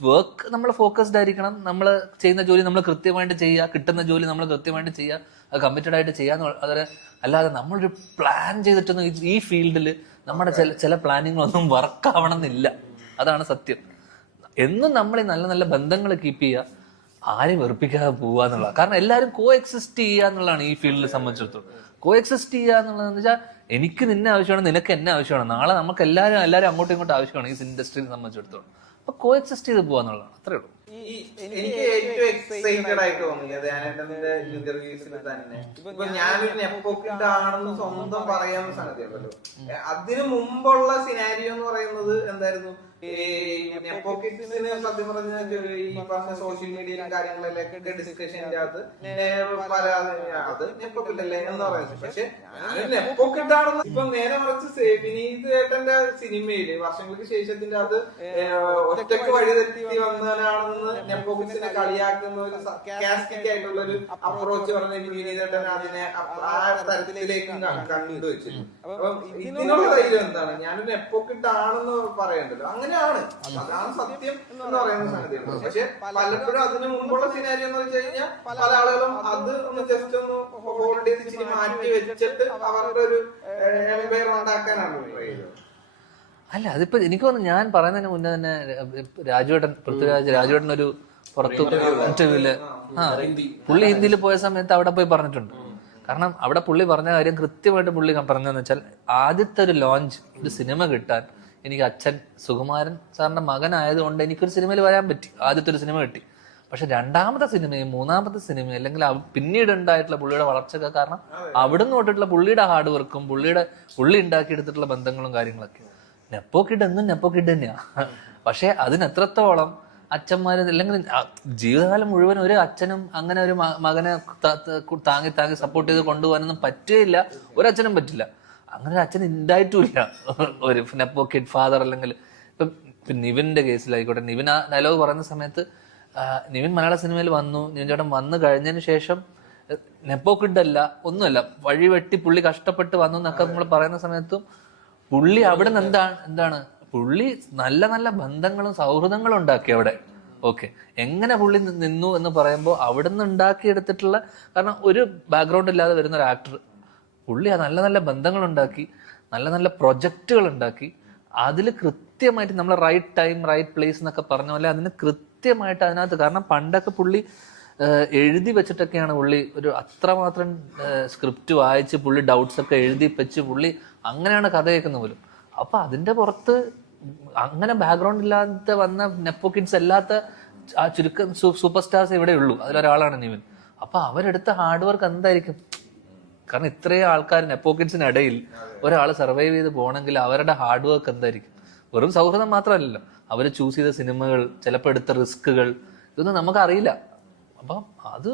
വർക്ക് നമ്മൾ ഫോക്കസ്ഡ് ആയിരിക്കണം നമ്മൾ ചെയ്യുന്ന ജോലി നമ്മൾ കൃത്യമായിട്ട് ചെയ്യുക കിട്ടുന്ന ജോലി നമ്മൾ കൃത്യമായിട്ട് ചെയ്യുക കമ്മിറ്റഡ് ആയിട്ട് ചെയ്യാന്ന് അതെ അല്ലാതെ നമ്മളൊരു പ്ലാൻ ചെയ്തിട്ടൊന്നും ഈ ഫീൽഡിൽ നമ്മുടെ ചില ചില പ്ലാനിങ്ങളൊന്നും വർക്ക് ആവണമെന്നില്ല. അതാണ് സത്യം. എന്നും നമ്മൾ ഈ നല്ല നല്ല ബന്ധങ്ങൾ കീപ്പ് ചെയ്യുക ആരെയും വെറുപ്പിക്കാതെ പോവുക എന്നുള്ളത്. കാരണം എല്ലാവരും കോ എക്സിസ്റ്റ് ചെയ്യുക എന്നുള്ളതാണ് ഈ ഫീൽഡിൽ സംബന്ധിച്ചിടത്തോളം. കോ എക്സിസ്റ്റ് ചെയ്യുക എന്നുള്ളതെന്ന് വെച്ചാൽ എനിക്ക് നിന്നെ ആവശ്യമാണ് നിനക്ക് എന്നെ ആവശ്യമാണ്. നാളെ നമുക്ക് എല്ലാവരും എല്ലാവരും അങ്ങോട്ടും ഇങ്ങോട്ടും ആവശ്യമാണ് ഈ ഇൻഡസ്ട്രിയെ സംബന്ധിച്ചിടത്തോളം. അപ്പൊ കോ എക്സിസ്റ്റ് ചെയ്ത് പോവാന്നുള്ളതാണ് അത്രേ ഉള്ളൂ. എനിക്ക് ഏറ്റവും എക്സൈറ്റഡ് ആയിട്ട് തോന്നിയത് ഞാനെന്റെ ഇന്റർവ്യൂസിൽ തന്നെ. ഇപ്പൊ ഞാനൊരു നെപ്പോക്കിട്ട് ആണെന്ന് സ്വന്തം പറയാവുന്ന സംഗതിയല്ലോ അതിനു മുമ്പുള്ള സിനാരിയോ എന്ന് പറയുന്നത് എന്തായിരുന്നു? ഈ നെപ്പോക്കിറ്റ്സിന് സത്യം പറഞ്ഞ ഈ പറഞ്ഞ സോഷ്യൽ മീഡിയയിലും കാര്യങ്ങളിലൊക്കെ ഡിസ്കഷന്റെ അകത്ത് പല അത് നെപ്പോക്കിട്ടല്ലേ എന്ന് പറയുന്നത്. പക്ഷെ നെപ്പോക്കിട്ടാണെന്ന് ഇപ്പൊ നേരെ മറിച്ച് വിനീത് ഏട്ടന്റെ സിനിമയിൽ വർഷങ്ങൾക്ക് ശേഷത്തിന്റെ അത് ഒറ്റയ്ക്ക് വഴി തെറ്റി വന്നവനാണെന്ന് നെപ്പോക്കിറ്റ്സിനെ കളിയാക്കുന്ന ഒരു കാസ്റ്റിക് ആയിട്ടുള്ള ഒരു അപ്രോച്ച് പറഞ്ഞ വിനീതേട്ടൻ അതിനെ ആ തരത്തിലേക്ക് കണ്ടു വെച്ചിരുന്നു. അപ്പം ഇതിനുള്ള ധൈര്യം എന്താണ്? ഞാനൊരു നെപ്പോക്കിട്ടാണെന്ന് പറയണ്ടല്ലോ. അങ്ങനെയാണ്. അതാണ് സത്യം എന്ന് പറയുന്ന സംഗതിയാണ് പക്ഷെ പലപ്പോഴും അതിന് മുമ്പുള്ള സിനാരി എന്ന് വെച്ച് കഴിഞ്ഞാൽ പല ആളുകളും അത് ഒന്ന് ജസ്റ്റ് ഒന്ന് ഹോൾഡ് ചെയ്ത് ഇച്ചിരി മാറ്റി വെച്ചിട്ട് അവരുടെ ഒരു എംപയർ ഉണ്ടാക്കാനാണ് ട്രൈ ചെയ്തത്. അല്ല അതിപ്പോ എനിക്ക് തോന്നുന്നു ഞാൻ പറയുന്നതിന് മുന്നേ തന്നെ രാജുവേട്ടൻ പൃഥ്വിരാജ് രാജുവേട്ടൻ ഒരു പുറത്തു ഇന്റർവ്യൂൽ ആ പുള്ളി ഹിന്ദിയിൽ പോയ സമയത്ത് അവിടെ പോയി പറഞ്ഞിട്ടുണ്ട്. കാരണം അവിടെ പുള്ളി പറഞ്ഞ കാര്യം കൃത്യമായിട്ട് പുള്ളി പറഞ്ഞതെന്ന് വെച്ചാൽ ആദ്യത്തെ ഒരു ലോഞ്ച് ഒരു സിനിമ കിട്ടാൻ എനിക്ക് അച്ഛൻ സുകുമാരൻ സാറിന്റെ മകനായതുകൊണ്ട് എനിക്കൊരു സിനിമയിൽ വരാൻ പറ്റി. ആദ്യത്തെ ഒരു സിനിമ കിട്ടി. പക്ഷെ രണ്ടാമത്തെ സിനിമയും മൂന്നാമത്തെ സിനിമയും അല്ലെങ്കിൽ പിന്നീട് ഉണ്ടായിട്ടുള്ള പുള്ളിയുടെ വളർച്ചയൊക്കെ കാരണം അവിടുന്ന് തൊട്ടിട്ടുള്ള പുള്ളിയുടെ ഹാർഡ് വർക്കും പുള്ളിയുടെ പുള്ളി ഉണ്ടാക്കിയെടുത്തിട്ടുള്ള ബന്ധങ്ങളും കാര്യങ്ങളൊക്കെ. നെപ്പോ കിഡ് എന്നും നെപ്പോ കിഡ് തന്നെയാ പക്ഷെ അതിന് എത്രത്തോളം അച്ഛന്മാര് അല്ലെങ്കിൽ ജീവിതകാലം മുഴുവൻ ഒരു അച്ഛനും അങ്ങനെ ഒരു മകനെ താങ്ങി താങ്ങി സപ്പോർട്ട് ചെയ്ത് കൊണ്ടുപോകാനൊന്നും പറ്റുകയില്ല. ഒരു അച്ഛനും പറ്റില്ല. അങ്ങനെ ഒരു അച്ഛൻ ഉണ്ടായിട്ടുമില്ല ഒരു നെപ്പോ കിഡ് ഫാദർ അല്ലെങ്കിൽ ഇപ്പം ഇപ്പം നിവിന്റെ കേസിലായിക്കോട്ടെ. നിവിൻ ആ ഡയലോഗ് പറയുന്ന സമയത്ത് നിവിൻ മലയാള സിനിമയിൽ വന്നു. നിവിൻ ചേട്ടൻ വന്നു കഴിഞ്ഞതിന് ശേഷം നെപ്പോ കിഡ് അല്ല ഒന്നുമല്ല. വഴി വെട്ടി പുള്ളി കഷ്ടപ്പെട്ട് വന്നു എന്നൊക്കെ നമ്മൾ പറയുന്ന സമയത്തും പുള്ളി അവിടെ നിന്ന് എന്താണ്? എന്താണ്? പുള്ളി നല്ല നല്ല ബന്ധങ്ങളും സൗഹൃദങ്ങളും ഉണ്ടാക്കി അവിടെ. ഓക്കെ. എങ്ങനെ പുള്ളി നിന്നു എന്ന് പറയുമ്പോൾ അവിടെ നിന്ന് ഉണ്ടാക്കിയെടുത്തിട്ടുള്ള കാരണം ഒരു ബാക്ക്ഗ്രൗണ്ട് ഇല്ലാതെ വരുന്ന ഒരു ആക്ടർ പുള്ളി ആ നല്ല നല്ല ബന്ധങ്ങൾ ഉണ്ടാക്കി നല്ല നല്ല പ്രൊജക്റ്റുകൾ ഉണ്ടാക്കി. അതിൽ കൃത്യമായിട്ട് നമ്മൾ റൈറ്റ് ടൈം റൈറ്റ് പ്ലേസ് എന്നൊക്കെ പറഞ്ഞ പോലെ അതിന് കൃത്യമായിട്ട് അതിനകത്ത് കാരണം പണ്ടൊക്കെ പുള്ളി എഴുതി വെച്ചിട്ടൊക്കെയാണ് പുള്ളി ഒരു അത്രമാത്രം സ്ക്രിപ്റ്റ് വായിച്ച് പുള്ളി ഡൗട്ട്സ് ഒക്കെ എഴുതി വെച്ച് പുള്ളി അങ്ങനെയാണ് കഥ കേൾക്കുന്നത് പോലും. അപ്പൊ അതിന്റെ പുറത്ത് അങ്ങനെ ബാക്ക്ഗ്രൗണ്ട് ഇല്ലാത്ത വന്ന നെപ്പോ കിഡ്സ് അല്ലാത്ത ആ ചുരുക്കം സൂപ്പർ സ്റ്റാർസ് ഇവിടെ ഉള്ളൂ. അതിലൊരാളാണ് നിവിൻ. അപ്പൊ അവരെടുത്ത ഹാർഡ് വർക്ക് എന്തായിരിക്കും? കാരണം ഇത്രയും ആൾക്കാർ നെപ്പോക്കിൻസിനിടയിൽ ഒരാൾ സർവൈവ് ചെയ്ത് പോകണമെങ്കിൽ അവരുടെ ഹാർഡ് വർക്ക് എന്തായിരിക്കും? വെറും സൗഹൃദം മാത്രമല്ലല്ലോ. അവർ ചൂസ് ചെയ്ത സിനിമകൾ ചിലപ്പോൾ എടുത്ത റിസ്കുകൾ ഇതൊന്നും നമുക്കറിയില്ല. അപ്പം അത്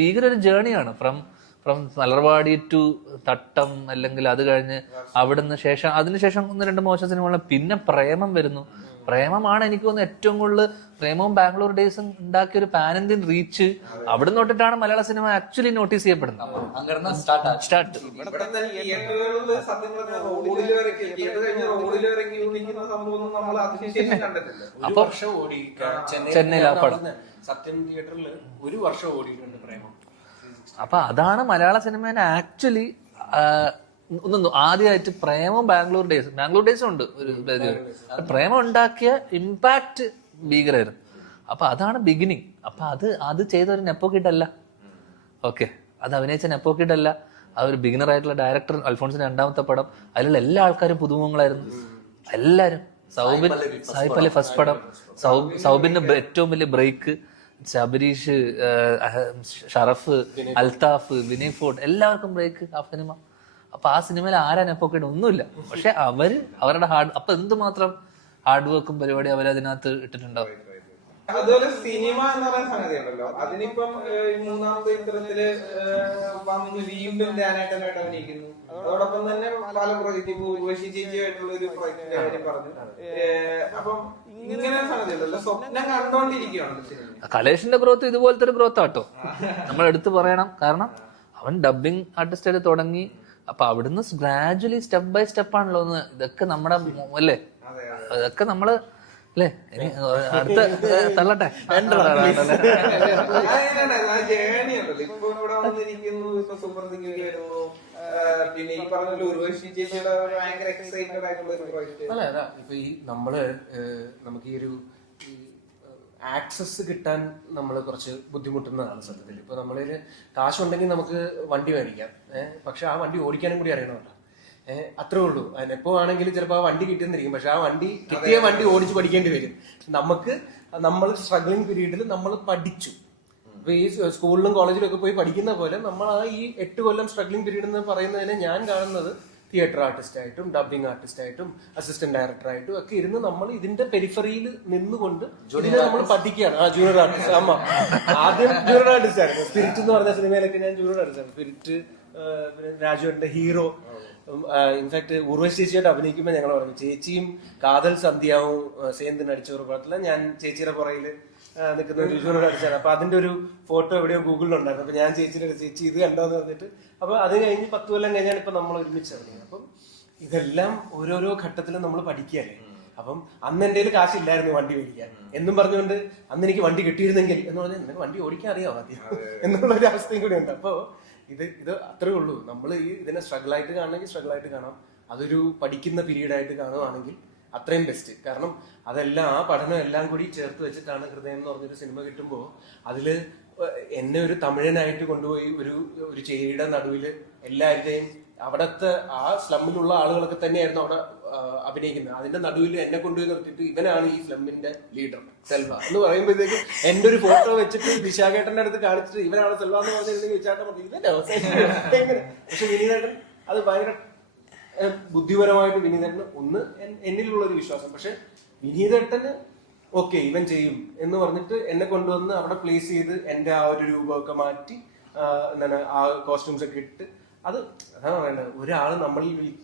ഭീകര ഒരു ജേണിയാണ് from from Malarvadi to Thattam അല്ലെങ്കിൽ അത് കഴിഞ്ഞ് അവിടുന്ന് ശേഷം അതിനുശേഷം ഒന്ന് രണ്ട് മോശം സിനിമകളും പിന്നെ പ്രേമം വരുന്നു. പ്രേമമാണ് എനിക്ക് തോന്നുന്നു ഏറ്റവും കൂടുതൽ പ്രേമവും ബാംഗ്ലൂർ ഡേയ്സും ഉണ്ടാക്കിയ ഒരു പാൻ ഇന്ത്യൻ റീച്ച് അവിടെ തൊട്ടിട്ടാണ് മലയാള സിനിമ ആക്ച്വലി നോട്ടീസ് ചെയ്യപ്പെടുന്നത്. സ്റ്റാർട്ട് അപ്പൊ ചെന്നൈ സത്യം തിയേറ്ററിൽ ഒരു വർഷം ഓടിയിട്ടുണ്ട് പ്രേമം. അപ്പൊ അതാണ് മലയാള സിനിമേനെ ആക്ച്വലി ഒന്ന് ആദ്യമായിട്ട് പ്രേമം ബാംഗ്ലൂർ ഡേയ്സ്. ബാംഗ്ലൂർ ഡേയ്സും ഉണ്ട് ഒരു പ്രേമം ഉണ്ടാക്കിയ ഇമ്പാക്ട് ഭീകരായിരുന്നു അപ്പൊ അതാണ് ബിഗിനിങ് അപ്പൊ അത് അത് ചെയ്ത ഒരു നെപ്പോക്കിട്ടല്ല ഓക്കെ. അത് അഭിനയിച്ച നെപ്പോക്കിട്ടല്ല ആ ഒരു ബിഗിനർ ആയിട്ടുള്ള ഡയറക്ടർ അൽഫോൺസിന്റെ രണ്ടാമത്തെ പടം. അതിലുള്ള എല്ലാ ആൾക്കാരും പുതുമുഖങ്ങളായിരുന്നു. എല്ലാരും. സൗബിൻ സായി പല്ലി ഫസ്റ്റ് പടം. സൗബിന്റെ ഏറ്റവും വലിയ ബ്രേക്ക് ശബരീഷ് ഷറഫ് അൽതാഫ് വിനയ് ഫോർട്ട് എല്ലാവർക്കും ബ്രേക്ക് ആ സിനിമ. അപ്പൊ ആ സിനിമയിൽ ആരാ നെപ്പോക്കേട്? ഒന്നുമില്ല. പക്ഷെ അവർ അവരുടെ ഹാർഡ് അപ്പൊ എന്തുമാത്രം ഹാർഡ് വർക്കും പരിപാടി അവർ അതിനകത്ത് ഇട്ടിട്ടുണ്ടാവും? അതുപോലെ സിനിമ എന്ന് പറയുന്ന സംഗതി ഉണ്ടല്ലോ. അതിനിപ്പം മൂന്നാമത്തെ ചിത്രത്തിൽ വന്ന് വീണ്ടും ധ്യാനായിട്ടനായിട്ട് അഭിനയിക്കുന്നു. അതോടൊപ്പം തന്നെ പല പ്രൊജക്റ്റ് ഇപ്പൊ ഉർവശി ചേച്ചിയായിട്ടുള്ള ഒരു പ്രൊജക്ടിന്റെ കാര്യം പറഞ്ഞു. അപ്പം കലേഷിന്റെ ഗ്രോത്ത് ഇതുപോലത്തെ ഒരു ഗ്രോത്ത് ആട്ടോ. നമ്മൾ എടുത്തു പറയണം. കാരണം അവൻ ഡബിങ് ആർട്ടിസ്റ്റ് ആയിട്ട് തുടങ്ങി. അപ്പൊ അവിടുന്ന് ഗ്രാജുവലി സ്റ്റെപ്പ് ബൈ സ്റ്റെപ്പ് ആണല്ലോ ഒന്ന് ഇതൊക്കെ നമ്മുടെ അല്ലേ? ഇതൊക്കെ നമ്മൾ അല്ലേ? ഇനി അടുത്ത തള്ളട്ടെ. ജേണി ഉണ്ടല്ലോ. ഇപ്പൊ ഇവിടെ വന്നിരിക്കുന്നു. ഇപ്പൊ സൂപ്പർ സിംഗിൽ വരുന്നു. പിന്നെ ഈ പറഞ്ഞ ഉർവശി ചേച്ചിയുടെ ഒരു ഭയങ്കര എക്സൈറ്റഡ് ആയിട്ടുള്ള ഒരു പ്രോജക്റ്റ് അല്ല അതാ ഇപ്പൊ ഈ നമ്മൾ നമുക്ക് ഈ ഒരു ആക്സസ് കിട്ടാൻ നമ്മൾ കുറച്ച് ബുദ്ധിമുട്ടുന്നതാണ് സത്യത്തിൽ. ഇപ്പൊ നമ്മളിൽ കാശുണ്ടെങ്കിൽ നമുക്ക് വണ്ടി മേടിക്കാം പക്ഷെ ആ വണ്ടി ഓടിക്കാനും കൂടി അറിയണമല്ലോ. ഏഹ് അത്രേ ഉള്ളൂ. അതിനെപ്പോ ആണെങ്കിലും ചിലപ്പോൾ ആ വണ്ടി കിട്ടുന്നിരിക്കും പക്ഷെ ആ വണ്ടി കിട്ടിയ വണ്ടി ഓടിച്ച് പഠിക്കേണ്ടി വരും. നമുക്ക് നമ്മൾ സ്ട്രഗ്ലിംഗ് പീരീഡിൽ നമ്മൾ പഠിച്ചു. ഇപ്പൊ ഈ സ്കൂളിലും കോളേജിലും ഒക്കെ പോയി പഠിക്കുന്ന പോലെ നമ്മൾ ആ ഈ എട്ട് കൊല്ലം സ്ട്രഗ്ലിംഗ് പീരീഡ് എന്ന് പറയുന്നതിനെ ഞാൻ കാണുന്നത് തിയേറ്റർ ആർട്ടിസ്റ്റ് ആയിട്ടും ഡബിംഗ് ആർട്ടിസ്റ്റ് ആയിട്ടും അസിസ്റ്റന്റ് ഡയറക്ടർ ആയിട്ടും ഒക്കെ ഇരുന്ന് നമ്മൾ ഇതിന്റെ പെരിഫറിയിൽ നിന്നുകൊണ്ട് ഇതിനെ നമ്മൾ പഠിക്കുകയാണ്. ആ ജൂനിയർ ആർട്ടിസ്റ്റ് അമ്മ ആദ്യം ജൂനിയർ ആർട്ടിസ്റ്റ് ആയിരുന്നു. സ്പിരിറ്റ് എന്ന് പറഞ്ഞ സിനിമയിലൊക്കെ ഞാൻ ജൂനിയർ ആർട്ടിസ്റ്റ് സ്പിരിറ്റ് രാജുവിന്റെ ഹീറോ ഇൻഫാക്ട് ഉർവശി ചേച്ചിയായിട്ട് അഭിനയിക്കുമ്പോൾ ഞങ്ങൾ പറഞ്ഞു ചേച്ചിയും കാതൽ സന്ധ്യാവും ഒരു പടത്തിൽ ഞാൻ ചേച്ചിയുടെ പുറയിൽ നിൽക്കുന്ന ഒരു ജൂനിയർ അടിച്ചാണ് അപ്പൊ അതിന്റെ ഒരു ഫോട്ടോ എവിടെയോ ഗൂഗിളിൽ ഉണ്ടായിരുന്നു അപ്പൊ ഞാൻ ചേച്ചിയുടെ ചേച്ചി ഇത് കണ്ടോന്ന് പറഞ്ഞിട്ട് അപ്പൊ അത് കഴിഞ്ഞ് പത്ത് കൊല്ലം കഴിഞ്ഞാണ് ഇപ്പൊ നമ്മൾ ഒരുമിച്ച് ഇറങ്ങിയത്. അപ്പം ഇതെല്ലാം ഓരോരോ ഘട്ടത്തിലും നമ്മൾ പഠിക്കുകയല്ലേ? അപ്പം അന്ന് എന്റെ കയ്യിൽ കാശില്ലായിരുന്നു വണ്ടി മേടിക്കാൻ. എന്നും പറഞ്ഞുകൊണ്ട് അന്ന് എനിക്ക് വണ്ടി കിട്ടിയിരുന്നെങ്കിൽ എന്ന് പറഞ്ഞാൽ നിനക്ക് വണ്ടി ഓടിക്കാൻ അറിയാം ആദ്യം? എന്നുള്ള ഒരു അവസ്ഥയും കൂടി ഉണ്ട്. അപ്പോ ഇത് ഇത് അത്രേ ഉള്ളൂ. നമ്മൾ ഈ ഇതിനെ സ്ട്രഗിൾ ആയിട്ട് കാണണമെങ്കിൽ സ്ട്രഗിൾ ആയിട്ട് കാണാം. അതൊരു പഠിക്കുന്ന പീരീഡ് ആയിട്ട് കാണുവാണെങ്കിൽ അത്രയും ബെസ്റ്റ് കാരണം അതെല്ലാം ആ പഠനം എല്ലാം കൂടി ചേർത്ത് വെച്ചിട്ടാണ് ഹൃദയം എന്ന് പറഞ്ഞൊരു സിനിമ കിട്ടുമ്പോൾ അതിൽ എന്നെ ഒരു തമിഴനായിട്ട് കൊണ്ടുപോയി ഒരു ഒരു ചേരിയുടെ നടുവിൽ എല്ലാവരുടെയും അവിടത്തെ ആ സ്ലമ്മിലുള്ള ആളുകളൊക്കെ തന്നെയായിരുന്നു അവിടെ അഭിനയിക്കുന്നത്. അതിന്റെ നടുവിൽ എന്നെ കൊണ്ടുപോയി നിർത്തിയിട്ട് ഇവനാണ് ഈ സ്ലമ്മിന്റെ ലീഡർ സെൽവ. എന്ന് പറയുമ്പോഴത്തേക്കും എന്റെ ഒരു ഫോട്ടോ വെച്ചിട്ട് ദിശാകേട്ടന്റെ അടുത്ത് കാണിച്ചിട്ട് ഇവനാണ് സെൽവ എന്ന് പറഞ്ഞിരുന്നെങ്കിൽ വിശാഖ പറഞ്ഞു പക്ഷെ വിനീതേട്ടൻ അത് ഭയങ്കര ബുദ്ധിപരമായിട്ട് വിനീതേട്ടന് ഒന്ന് എന്നിലുള്ള ഒരു വിശ്വാസം. പക്ഷെ വിനീതേട്ടന് ഓക്കെ ഇവൻ ചെയ്യും എന്ന് പറഞ്ഞിട്ട് എന്നെ കൊണ്ടുവന്ന് അവിടെ പ്ലേസ് ചെയ്ത് എന്റെ ആ ഒരു രൂപമൊക്കെ മാറ്റി എന്താണ് ആ കോസ്റ്റ്യൂംസ് ഒക്കെ ഇട്ട് അത് അതാണ് പറയേണ്ടത്. ഒരാൾ നമ്മളിൽ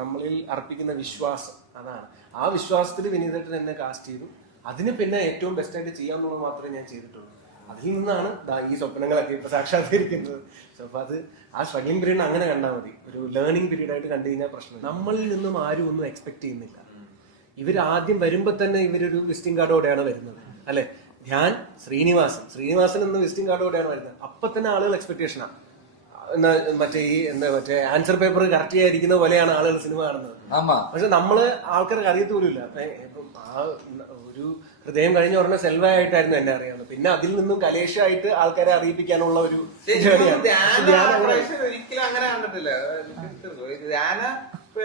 നമ്മളിൽ അർപ്പിക്കുന്ന വിശ്വാസം അതാണ്. ആ വിശ്വാസത്തിൽ വിനീതേട്ടൻ എന്നെ കാസ്റ്റ് ചെയ്തു. അതിന് പിന്നെ ഏറ്റവും ബെസ്റ്റായിട്ട് ചെയ്യാന്നുള്ളത് മാത്രമേ ഞാൻ ചെയ്തിട്ടുള്ളൂ. അതിൽ നിന്നാണ് ഈ സ്വപ്നങ്ങളൊക്കെ ഇപ്പൊ സാക്ഷാത്കരിക്കുന്നത്. സോ അപ്പൊ അത് ആ സ്ട്രഗ്ലിംഗ് പീരീഡ് അങ്ങനെ കണ്ടാൽ മതി. ഒരു ലേണിംഗ് പീരീഡ് ആയിട്ട് കണ്ടു കഴിഞ്ഞാൽ പ്രശ്നം നമ്മളിൽ നിന്നും ആരും ഒന്നും എക്സ്പെക്ട് ചെയ്യുന്നില്ല. ഇവർ ആദ്യം വരുമ്പോൾ തന്നെ ഇവരൊരു വിസിറ്റിംഗ് കാർഡോടെയാണ് വരുന്നത്. അല്ലെ? ഞാൻ ശ്രീനിവാസൻ. ശ്രീനിവാസൻ എന്ന വിസിറ്റിംഗ് കാർഡോടെയാണ് വരുന്നത്. അപ്പൊ തന്നെ ആളുകൾ എക്സ്പെക്ടേഷനാണ് എന്നാ മറ്റേ ഈ എന്താ മറ്റേ ആൻസർ പേപ്പർ കറക്റ്റ് ചെയ്യാതിരിക്കുന്ന പോലെയാണ് ആളുകൾ സിനിമ കാണുന്നത്. ആമാ. പക്ഷെ നമ്മൾ ആൾക്കാർക്ക് അറിയത്ത് പോലുമില്ല. അപ്പൊ ആ ഒരു ഹൃദയം കഴിഞ്ഞ ഉടനെ സെൽവ ആയിട്ടായിരുന്നു എന്നെ അറിയാവുന്നത്. പിന്നെ അതിൽ നിന്നും കലേഷായിട്ട് ആൾക്കാരെ അറിയിപ്പിക്കാനുള്ള ഒരു ജേണിയാണ് ഒരിക്കലും അങ്ങനെ കണ്ടിട്ടില്ല.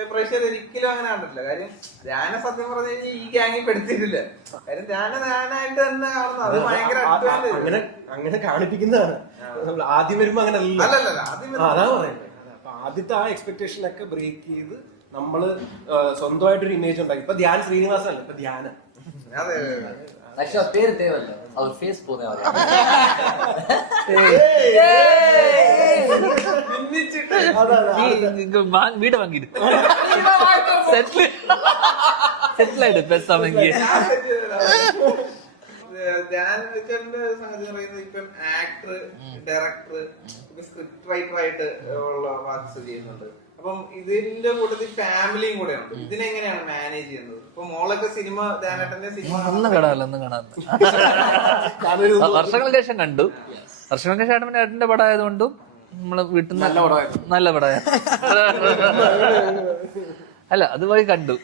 പ്രേക്ഷകർ ഒരിക്കലും അങ്ങനെ കണ്ടിട്ടില്ല കാര്യം ധ്യാന സത്യം പറഞ്ഞു കഴിഞ്ഞാൽ ഈ ഗ്യാങ്ങിൽ പെടുത്തിയിട്ടില്ല കാര്യം ധ്യാന ധ്യാനായിട്ട് തന്നെ കാണുന്നത് അത് ഭയങ്കര ആ- ആ- advantage. അങ്ങനെ അങ്ങനെ കാണിപ്പിക്കുന്നതാണ് നമ്മൾ ആദ്യം വരുമ്പോ അങ്ങനെ അല്ലല്ലോ അല്ലല്ല ആദ്യം ആ, അതാ പറയുന്നത് അപ്പൊ ആദ്യത്തെ ആ എക്സ്പെക്ടേഷൻ ഒക്കെ ബ്രേക്ക് ചെയ്ത് നമ്മള് ആ, സ്വന്തമായിട്ടൊരു ഇമേജ് ഉണ്ടാക്കി ഇപ്പൊ ധ്യാൻ ശ്രീനിവാസൻ അല്ല ഇപ്പൊ ധ്യാന അതെ അതെ, അതെ. ஆக்சுவலா பேர் தேவையில்ல அவர் ஃபேஸ் போதும் அவர் வீட வாங்கிடு செட்டில் செட்டில் ஆயிடு பேசாம இங்கே ഞാൻ set ചെയ്തതാ. ധ്യാൻ വെച്ചന്റെ സംഗതി പറയുന്നത് ഇപ്പം ആക്ടർ ഡയറക്ടർ സ്ക്രിപ്റ്റ് റൈറ്റർ ആയിട്ട് ഉള്ള വർക്ക്സ് ചെയ്യുന്നുണ്ട് അപ്പം ഇതിന്റെ കൂട്ടത്തിൽ ഫാമിലിയും കൂടെ ഉണ്ട് ഇതിനെങ്ങനെയാണ് മാനേജ് ചെയ്യുന്നത് ഇപ്പൊ മോളൊക്കെ സിനിമ ധ്യാനേട്ടന്റെ സിനിമ ഒന്നും കാണാമല്ലോ ഒന്നും കാണാതെ വർഷങ്ങൾക്ക് ശേഷം കണ്ടു വർഷങ്ങൾക്ക് ശേഷം പിന്നെ ഏട്ടന്റെ പടം ആയതുകൊണ്ടും നമ്മൾ വീട്ടിൽ നിന്ന് നല്ല പടമായിരുന്നു. അല്ല അത് പോയി കണ്ടു.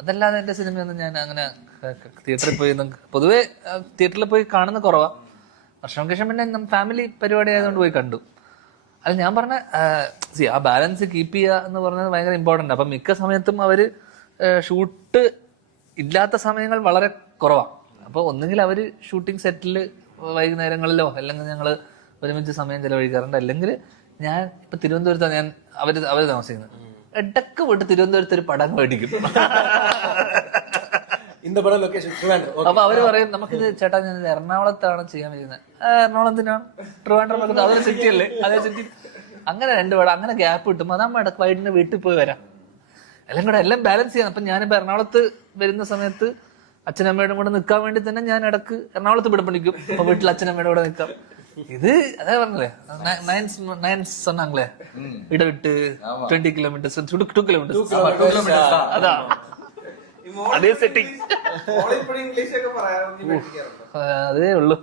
അതല്ലാതെ എന്റെ സിനിമയൊന്നും ഞാൻ അങ്ങനെ തിയേറ്ററിൽ പോയി പൊതുവേ തിയേറ്ററിൽ പോയി കാണുന്ന കുറവാ. വർഷം ശേഷം പിന്നെ ഫാമിലി പരിപാടി ആയതുകൊണ്ട് പോയി കണ്ടു. അല്ല ഞാൻ പറഞ്ഞ സി ആ ബാലൻസ് കീപ്പ് ചെയ്യുക എന്ന് പറഞ്ഞത് ഭയങ്കര ഇമ്പോർട്ടന്റ് അപ്പം മിക്ക സമയത്തും അവർ ഷൂട്ട് ഇല്ലാത്ത സമയങ്ങൾ വളരെ കുറവാണ് അപ്പോൾ ഒന്നുകിൽ അവർ ഷൂട്ടിംഗ് സെറ്റിൽ വൈകുന്നേരങ്ങളിലോ അല്ലെങ്കിൽ ഞങ്ങൾ ഒരുമിച്ച് സമയം ചെലവഴിക്കാറുണ്ട്. അല്ലെങ്കിൽ ഞാൻ ഇപ്പൊ തിരുവനന്തപുരത്താണ് ഞാൻ അവർ അവർ താമസിക്കുന്നത്. ഇടയ്ക്ക് പോയിട്ട് തിരുവനന്തപുരത്ത് ഒരു പടം മേടിക്കും. അപ്പൊ അവർ പറയും നമുക്കിത് ചേട്ടാ ഞാൻ എറണാകുളത്താണ് ചെയ്യാൻ വരുന്നത്. എറണാകുളത്തിനാണ് ട്രിവാൻഡ്രം അതൊരു സിറ്റി അല്ലേ? അതേ സിറ്റി അങ്ങനെ രണ്ട് പടം അങ്ങനെ ഗ്യാപ്പ് കിട്ടും അതാകുമ്പോ ഇടയ്ക്ക് വീട്ടിൽ പോയി വരാം. എല്ലാം കൂടെ എല്ലാം ബാലൻസ് ചെയ്യണം. അപ്പൊ ഞാനിപ്പോ എറണാകുളത്ത് വരുന്ന സമയത്ത് അച്ഛനമ്മയുടെ കൂടെ നിൽക്കാൻ വേണ്ടി തന്നെ ഞാൻ ഇടക്ക് എറണാകുളത്ത് ഇവിടെ പഠിക്കും അപ്പൊ വീട്ടിൽ അച്ഛനമ്മയുടെ കൂടെ നിൽക്കാം ഇത് അതേ പറഞ്ഞല്ലേ നയൻസ് നയൻസ് சொன்னாங்களே വീട് വിട്ട് ട്വന്റി കിലോമീറ്റേഴ്സ് ടു കിലോമീറ്റേഴ്സ് അതാ ഈ മോള് അതേ setting. മോളിപ്പോഴും ഇംഗ്ലീഷ് ഒക്കെ പറയാൻ പഠിക്കാറുണ്ട് അതേ ഉള്ളൂ